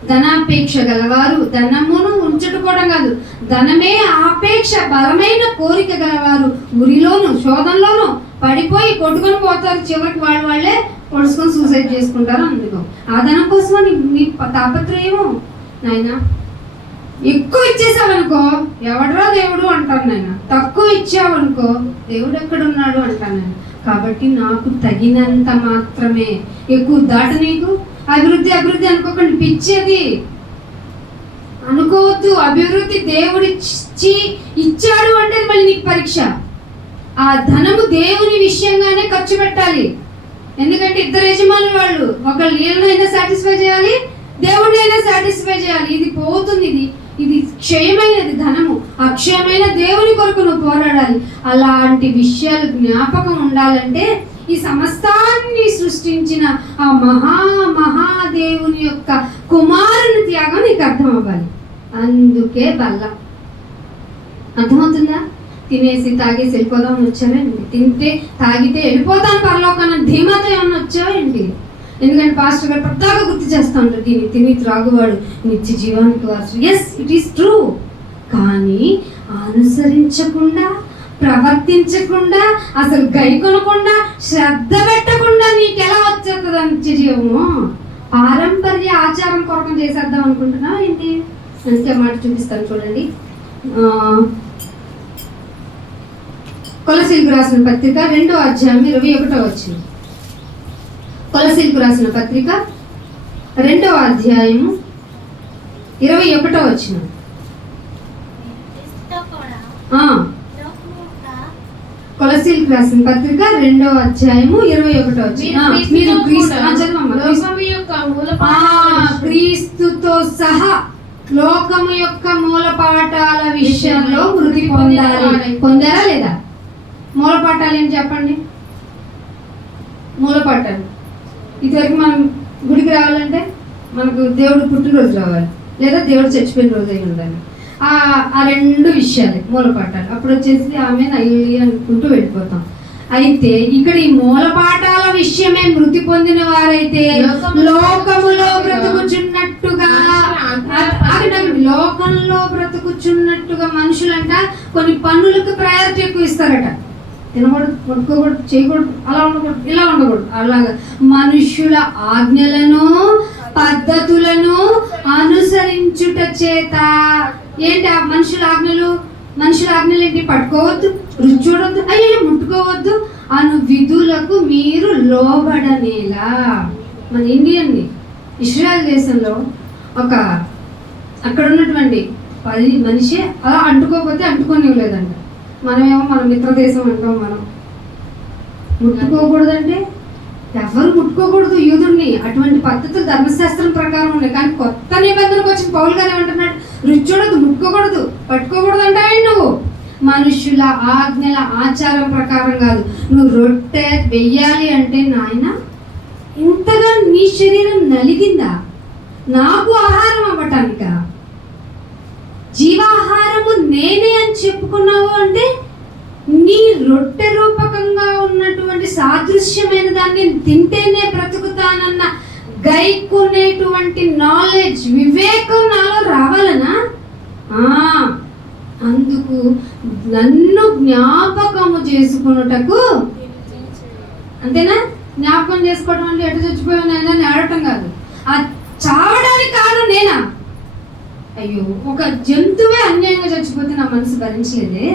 ధనాపేక్ష గలవారు ధనమును ఉంచుకోవడం కాదు, ధనమే ఆపేక్ష బలమైన కోరిక గలవారు ఉరిలోను శోధంలోను పడిపోయి కొట్టుకొని పోతారు. చివరికి వాళ్ళే పొడుచుకొని సూసైడ్ చేసుకుంటారు. అందుకో ఆ ధనం కోసమా నీ తాపత్రయమో? నాయనా, ఎక్కువ ఇచ్చేసావనుకో ఎవడరా దేవుడు అంటాను నాయన. తక్కువ ఇచ్చావనుకో దేవుడు ఎక్కడున్నాడు అంటాను నాయన. కాబట్టి నాకు తగినంత మాత్రమే. ఎక్కువ దాట నీకు అభివృద్ధి అనుకోకండి. పిచ్చేది అనుకోవద్దు. అభివృద్ధి దేవుడు ఇచ్చాడు అంటే మళ్ళీ నీకు పరీక్ష. ఆ ధనము దేవుని విషయంగానే ఖర్చు పెట్టాలి. ఎందుకంటే ఇద్దరు యజమానులు వాళ్ళు, ఒకళ్ళు నీళ్ళనైనా సాటిస్ఫై చేయాలి, దేవుడినైనా సాటిస్ఫై చేయాలి. ఇది పోతుంది, ఇది క్షయమైనది ధనము. అక్షయమైన దేవుని కొరకు నువ్వు పోరాడాలి. అలాంటి విషయాలు జ్ఞాపకం ఉండాలంటే ఈ సమస్తాన్ని సృష్టించిన ఆ మహాదేవుని యొక్క కుమారుని త్యాగం నీకు అర్థం అవ్వాలి. అందుకే బల్ల. అర్థమవుతుందా? తినేసి తాగేసి వెళ్ళిపోదామని వచ్చావేంటి? తింటే తాగితే వెళ్ళిపోతాను పరలోకాన్ని ధీమాతో ఏమన్నా వచ్చావేంటి? ఎందుకంటే పాస్టర్ గారు పద్దాగా గుర్తు చేస్తూ ఉంటారు, తిని త్రాగువాడు నిత్య జీవానికి వారసు. Yes, it is true. కానీ అనుసరించకుండా, ప్రవర్తించకుండా, అసలు గైకొనకుండా, శ్రద్ధ పెట్టకుండా నీకెలా వచ్చేస్తుంది నిత్య జీవము? పారంపర్య ఆచారం కొరకు చేసేద్దాం అనుకుంటున్నావు ఏంటి? అందుకే మాట చూపిస్తాను చూడండి. కొలసీలకు రాసిన పత్రిక 2వ అధ్యాయం 21వ వచనం. కొలసీలకు రాసిన పత్రిక 2వ అధ్యాయము 21వ వచనం. కొలసీలకు రాసిన పత్రిక 2వ అధ్యాయము 21వ వచనం. మీరు క్రీస్తుతో సహా లోకము యొక్క మూలపాఠాల విషయంలో వృద్ధి పొందాలి. పొందారా లేదా? మూలపాఠాలు ఏం చెప్పండి? మూలపాఠాలు ఇదివరకు మనం గుడికి రావాలంటే మనకు దేవుడు పుట్టినరోజు రావాలి, లేదా దేవుడు చచ్చిపోయిన రోజు అయి ఉండాలి. ఆ 2 విషయాలే మూలపాఠాలు. అప్పుడు వచ్చేసి ఆమె అయ్యి అనుకుంటూ వెళ్ళిపోతాం. అయితే ఇక్కడ ఈ మూలపాఠాల విషయమే మృతి పొందిన వారైతే లోకములో బ్రతుకుచున్నట్టుగా, లోకంలో బ్రతుకుచున్నట్టుగా మనుషులంట కొన్ని పనులకు ప్రయారిటీ ఎక్కువ ఇస్తారట. తినకూడదు, కొట్టుకోకూడదు, చేయకూడదు, అలా ఉండకూడదు, ఇలా ఉండకూడదు. అలాగా మనుషుల ఆజ్ఞలను పద్ధతులను అనుసరించుట చేత ఏంటి ఆ మనుషుల ఆజ్ఞలు ఏంటి? పట్టుకోవద్దు, రుచి చూడవద్దు, అయ్యో ముట్టుకోవద్దు అను విధులకు మీరు లోబడనేలా. మన ఇండియన్ని ఇజ్రాయెల్ దేశంలో అక్కడ ఉన్నటువంటి 10 మనిషి అలా అంటుకోకపోతే అంటుకోనివ్వలేదంట. మనమేమో మన మిత్ర దేశం అంటాం. మనం ముట్టుకోకూడదంటే ఎవరు ముట్టుకోకూడదు యూదుడిని. అటువంటి పద్ధతులు ధర్మశాస్త్రం ప్రకారం ఉన్నాయి. కానీ కొత్త నిబంధనకు వచ్చిన పౌలు గారు ఏమంటున్నాడు? రుచి చూడదు, ముట్టుకోకూడదు, పట్టుకోకూడదు అంటావు నువ్వు. మనుషుల ఆజ్ఞల ఆచారం ప్రకారం కాదు. నువ్వు రొట్టె వెయ్యాలి అంటే నాయన ఇంతగా నీ శరీరం నలిగిందా నాకు ఆహారం అవ్వటానిక? జీవాహారము నేనే అని చెప్పుకున్నావు అంటే నీ రొట్టె రూపకంగా ఉన్నటువంటి సాదృశ్యమైన దాన్ని తింటేనే బ్రతుకుతానన్న గైకునేటువంటి నాలెడ్జ్, వివేకం నాలో రావాలనా? అందుకు నన్ను జ్ఞాపకము చేసుకున్నటకు, అంతేనా? జ్ఞాపకం చేసుకోవడం అంటే ఎటు చచ్చిపోయాను అని ఆడటం కాదు. ఆ చావడానికి కారణం నేనా? అయ్యో, ఒక జంతువే అన్యాయంగా చచ్చిపోతే నా మనసు భరించలేదే.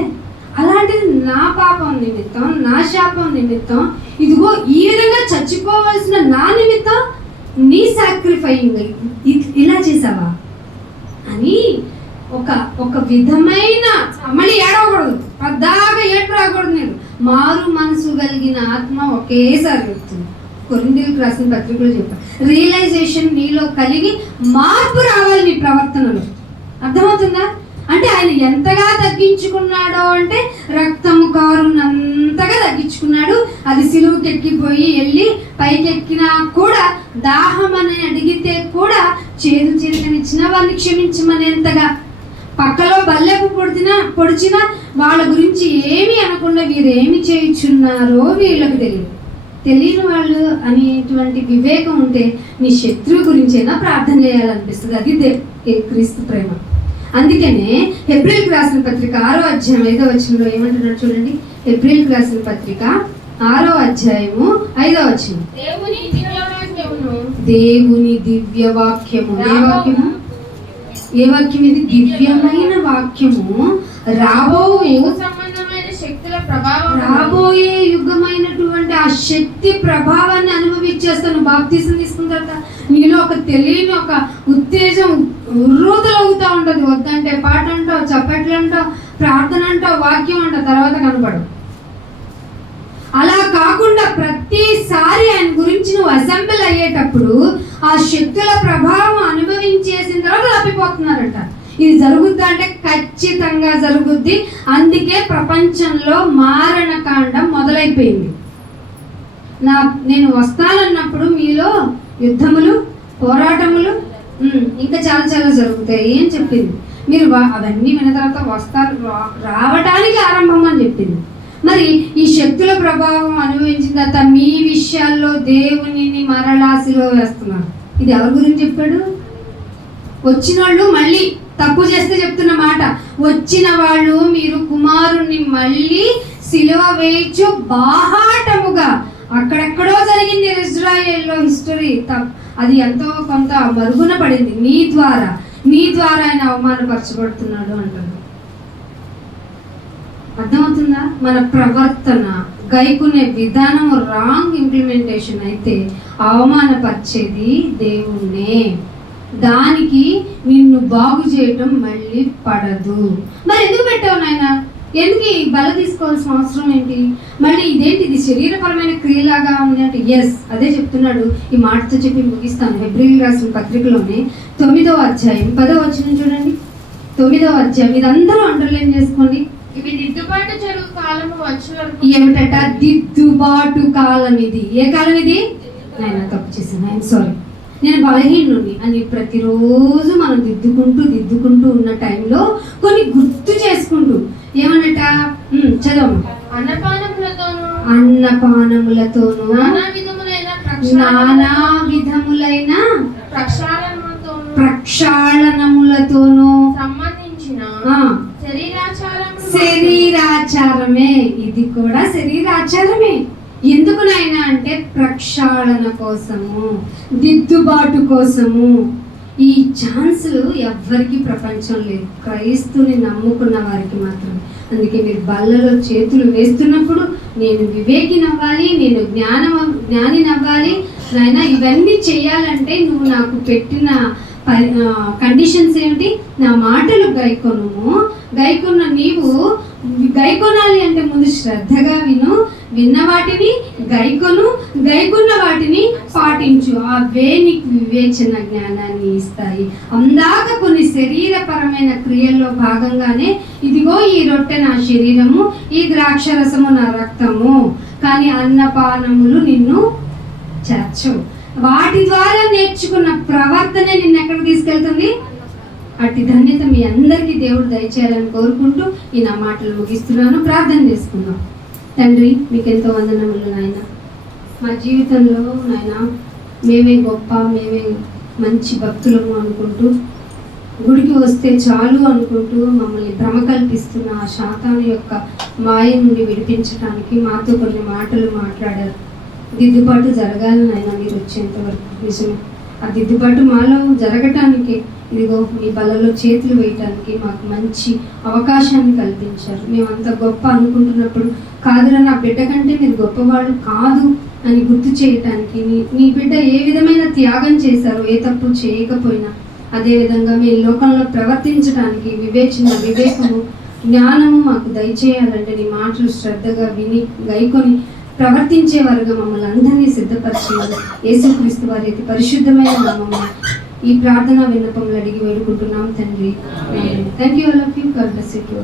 అలాంటిది నా పాపం నిమిత్తం, నా శాపం నిమిత్తం, ఇదిగో ఈ విధంగా చచ్చిపోవలసిన నా నిమిత్తం నీ సాక్రిఫైయింగ్ ఇలా చేసావా అని ఒక విధమైన, మళ్ళీ ఏడవకూడదు, పద్దాగా ఏడు రాకూడదు. నేను మారు మనసు కలిగిన ఆత్మ ఒకేసారి వస్తుంది. కొరింథీయులకు రాసిన పత్రికలో చెప్పారు, రియలైజేషన్ నీలో కలిగి మార్పు రావాలి నీ ప్రవర్తనలో. అర్థమవుతుందా? అంటే ఆయన ఎంతగా తగ్గించుకున్నాడో అంటే రక్తము కారునంతగా తగ్గించుకున్నాడు. అది సిలువుకి ఎక్కిపోయి వెళ్ళి పైకి ఎక్కినా కూడా, దాహం అని అడిగితే కూడా చేదు చిరకనిచ్చిన వారిని క్షమించమనేంతగా, పక్కలో బల్లెపు పొడిచినా వాళ్ళ గురించి ఏమీ అనకుండా వీరేమి చేయుచున్నారో వీళ్ళకి తెలియని వాళ్ళు అనేటువంటి వివేకం ఉంటే నీ శత్రువు గురించైనా ప్రార్థన చేయాలనిపిస్తుంది. అది క్రీస్తు ప్రేమ. అందుకనే హెబ్రీయులకు రాసిన పత్రిక 6వ అధ్యాయం 5వ వచనంలో ఏమంటున్నాడు చూడండి. హెబ్రీయులకు రాసిన పత్రిక 6వ అధ్యాయము 5వ వచనం, దేవుని దివ్య వాక్యము. ఏ వాక్యం ఇది? దివ్యమైన వాక్యము. రాబోయే యుగమైనటువంటి ఆ శక్తి ప్రభావాన్ని అనుభవించేస్తాను. బాప్తీసం తీసుకున్న తర్వాత నీలో ఒక తెలియని ఒక ఉత్తేజం ఉర్రూతలవుతూ ఉంటుంది. వద్దంటే పాట అంటావు, చప్పట్లు అంటావు, ప్రార్థన అంటావు, వాక్యం అంటావు, తర్వాత కనపడవు. అలా కాకుండా ప్రతిసారి ఆయన గురించి నువ్వు అసెంబ్ల్ అయ్యేటప్పుడు ఆ శక్తుల ప్రభావం అనుభవించేసిన తర్వాత తప్పిపోతున్నారంట. ఇది జరుగుద్దా అంటే ఖచ్చితంగా జరుగుద్ది. అందుకే ప్రపంచంలో మారణకాండం మొదలైపోయింది. నేను వస్తానన్నప్పుడు మీలో యుద్ధములు, పోరాటములు ఇంకా చాలా చాలా జరుగుతాయి అని చెప్పింది. మీరు అవన్నీ విన్న తర్వాత రావటానికి ఆరంభం అని చెప్పింది. మరి ఈ శక్తుల ప్రభావం అనుభవించిన తర్వాత మీ విషయాల్లో దేవునిని మరలా సిలువ వేస్తున్నారు. ఇది ఎవరి గురించి చెప్పాడు? వచ్చిన వాళ్ళు మళ్ళీ తప్పు చేస్తే చెప్తున్న మాట. వచ్చిన వాళ్ళు మీరు కుమారుణ్ణి మళ్ళీ సిలువ వేయచ్చు బాహాటముగా. అక్కడెక్కడో జరిగింది ఇజ్రాయేల్లో హిస్టరీ, అది ఎంతో కొంత మరుగున పడింది. నీ ద్వారా ఆయన అవమానపరచబడుతున్నాడు అంటారు. అర్థమవుతుందా? మన ప్రవర్తన, గైకునే విధానం రాంగ్ ఇంప్లిమెంటేషన్ అయితే అవమానపరిచేది దేవుణ్ణే. దానికి నిన్ను బాగు చేయటం మళ్ళీ పడదు. మరి ఎందుకు పెట్టావు నాయన? ఎందుకు ఈ బల తీసుకోవాల్సిన అవసరం ఏంటి? మళ్ళీ ఇదేంటి, ఇది శరీరపరమైన క్రియలాగా ఉంది అంటే ఎస్, అదే చెప్తున్నాడు. ఈ మాటతో చెప్పి ముగిస్తాను. హెబ్రీయులకు రాసిన పత్రికలోనే 9వ అధ్యాయం 10వ వచనం చూడండి. 9వ అధ్యాయం, ఇదందరూ అండర్లైన్ చేసుకోండి. ఇవి దిద్దుబాటు జరుగు కాలము వచ్చే వరకు. ఏమిటట? దిద్దుబాటు కాలం. ఇది ఏ కాలం ఇది? నేను తప్పు చేశాను, ఐఎమ్ సారీ, నేను బలహీనుని అని ప్రతిరోజు మనం దిద్దుకుంటూ ఉన్న టైంలో కొన్ని గుర్తు చేసుకుంటూ ఏమన్నట? చదవము. అన్నపానములతోనూ నానా విధములైన ప్రక్షాళనములతోనూ సంబంధించిన శరీరాచారమే. ఇది కూడా శరీరాచారమే. ఎందుకు నాయన అంటే ప్రక్షాళన కోసము, దిద్దుబాటు కోసము. ఈ ఛాన్సులు ఎవ్వరికి ప్రపంచం లేదు, క్రైస్తుని నమ్ముకున్న వారికి మాత్రమే. అందుకే మీరు బల్లలో చేతులు వేస్తున్నప్పుడు నేను వివేకినవ్వాలి, నేను జ్ఞానినవ్వాలి నాయన. ఇవన్నీ చేయాలంటే నువ్వు నాకు పెట్టిన కండిషన్స్ ఏమిటి? నా మాటలు గైకొను. గైకొన్న నీవు గైకొనాలి అంటే ముందు శ్రద్ధగా విను. విన్న వాటిని గైకొన్న వాటిని పాటించు. అవే నీకు వివేచన జ్ఞానాన్ని ఇస్తాయి. అందాక కొన్ని శరీరపరమైన క్రియల్లో భాగంగానే ఇదిగో ఈ రొట్టె నా శరీరము, ఈ ద్రాక్షరసము నా రక్తము, కానీ అన్నపానములు నిన్ను చేర్చవు. వాటి ద్వారా నేర్చుకున్న ప్రవర్తనే నిన్ను ఎక్కడికి తీసుకెళ్తుంది? అట్టి ధన్యత మీ అందరికీ దేవుడు దయచేయాలని కోరుకుంటూ ఈ నా మాటలు ముగిస్తున్నాను. ప్రార్థన చేసుకుందాం. తండ్రి, మీకు ఎంతో వందనములు నాయన. మా జీవితంలో నాయన మేమే గొప్ప, మేమే మంచి భక్తులము అనుకుంటూ, గుడికి వస్తే చాలు అనుకుంటూ మమ్మల్ని భ్రమ కల్పిస్తున్న ఆ శాతాను యొక్క మాయ నుండి విడిపించడానికి మాతో కొన్ని మాటలు మాట్లాడారు. దిద్దుబాటు జరగాలని ఆయన మీరు వచ్చేంత వరకు నిజమే. ఆ దిద్దుబాటు మాలో జరగటానికి ఇదిగో మీ బలలో చేతులు వేయటానికి మాకు మంచి అవకాశాన్ని కల్పించారు. మేమంత గొప్ప అనుకుంటున్నప్పుడు, కాదురా నా బిడ్డ కంటే మీరు గొప్పవాళ్ళు కాదు అని గుర్తు చేయటానికి, నీ బిడ్డ ఏ విధమైన త్యాగం చేశారో, ఏ తప్పు చేయకపోయినా అదేవిధంగా మీ లోకంలో ప్రవర్తించడానికి వివేకము, జ్ఞానము మాకు దయచేయాలంటే నీ మాటలు శ్రద్ధగా విని గైకొని ప్రవర్తించేవారుగా మమ్మల్ని అందరినీ సిద్ధపరిచేయాలి. యేసుక్రీస్తు వారి పరిశుద్ధమైన నామమున ఈ ప్రార్థన విన్నపములు అడిగి వేడుకుంటున్నాం తండ్రి. Thank you all of you. God bless you.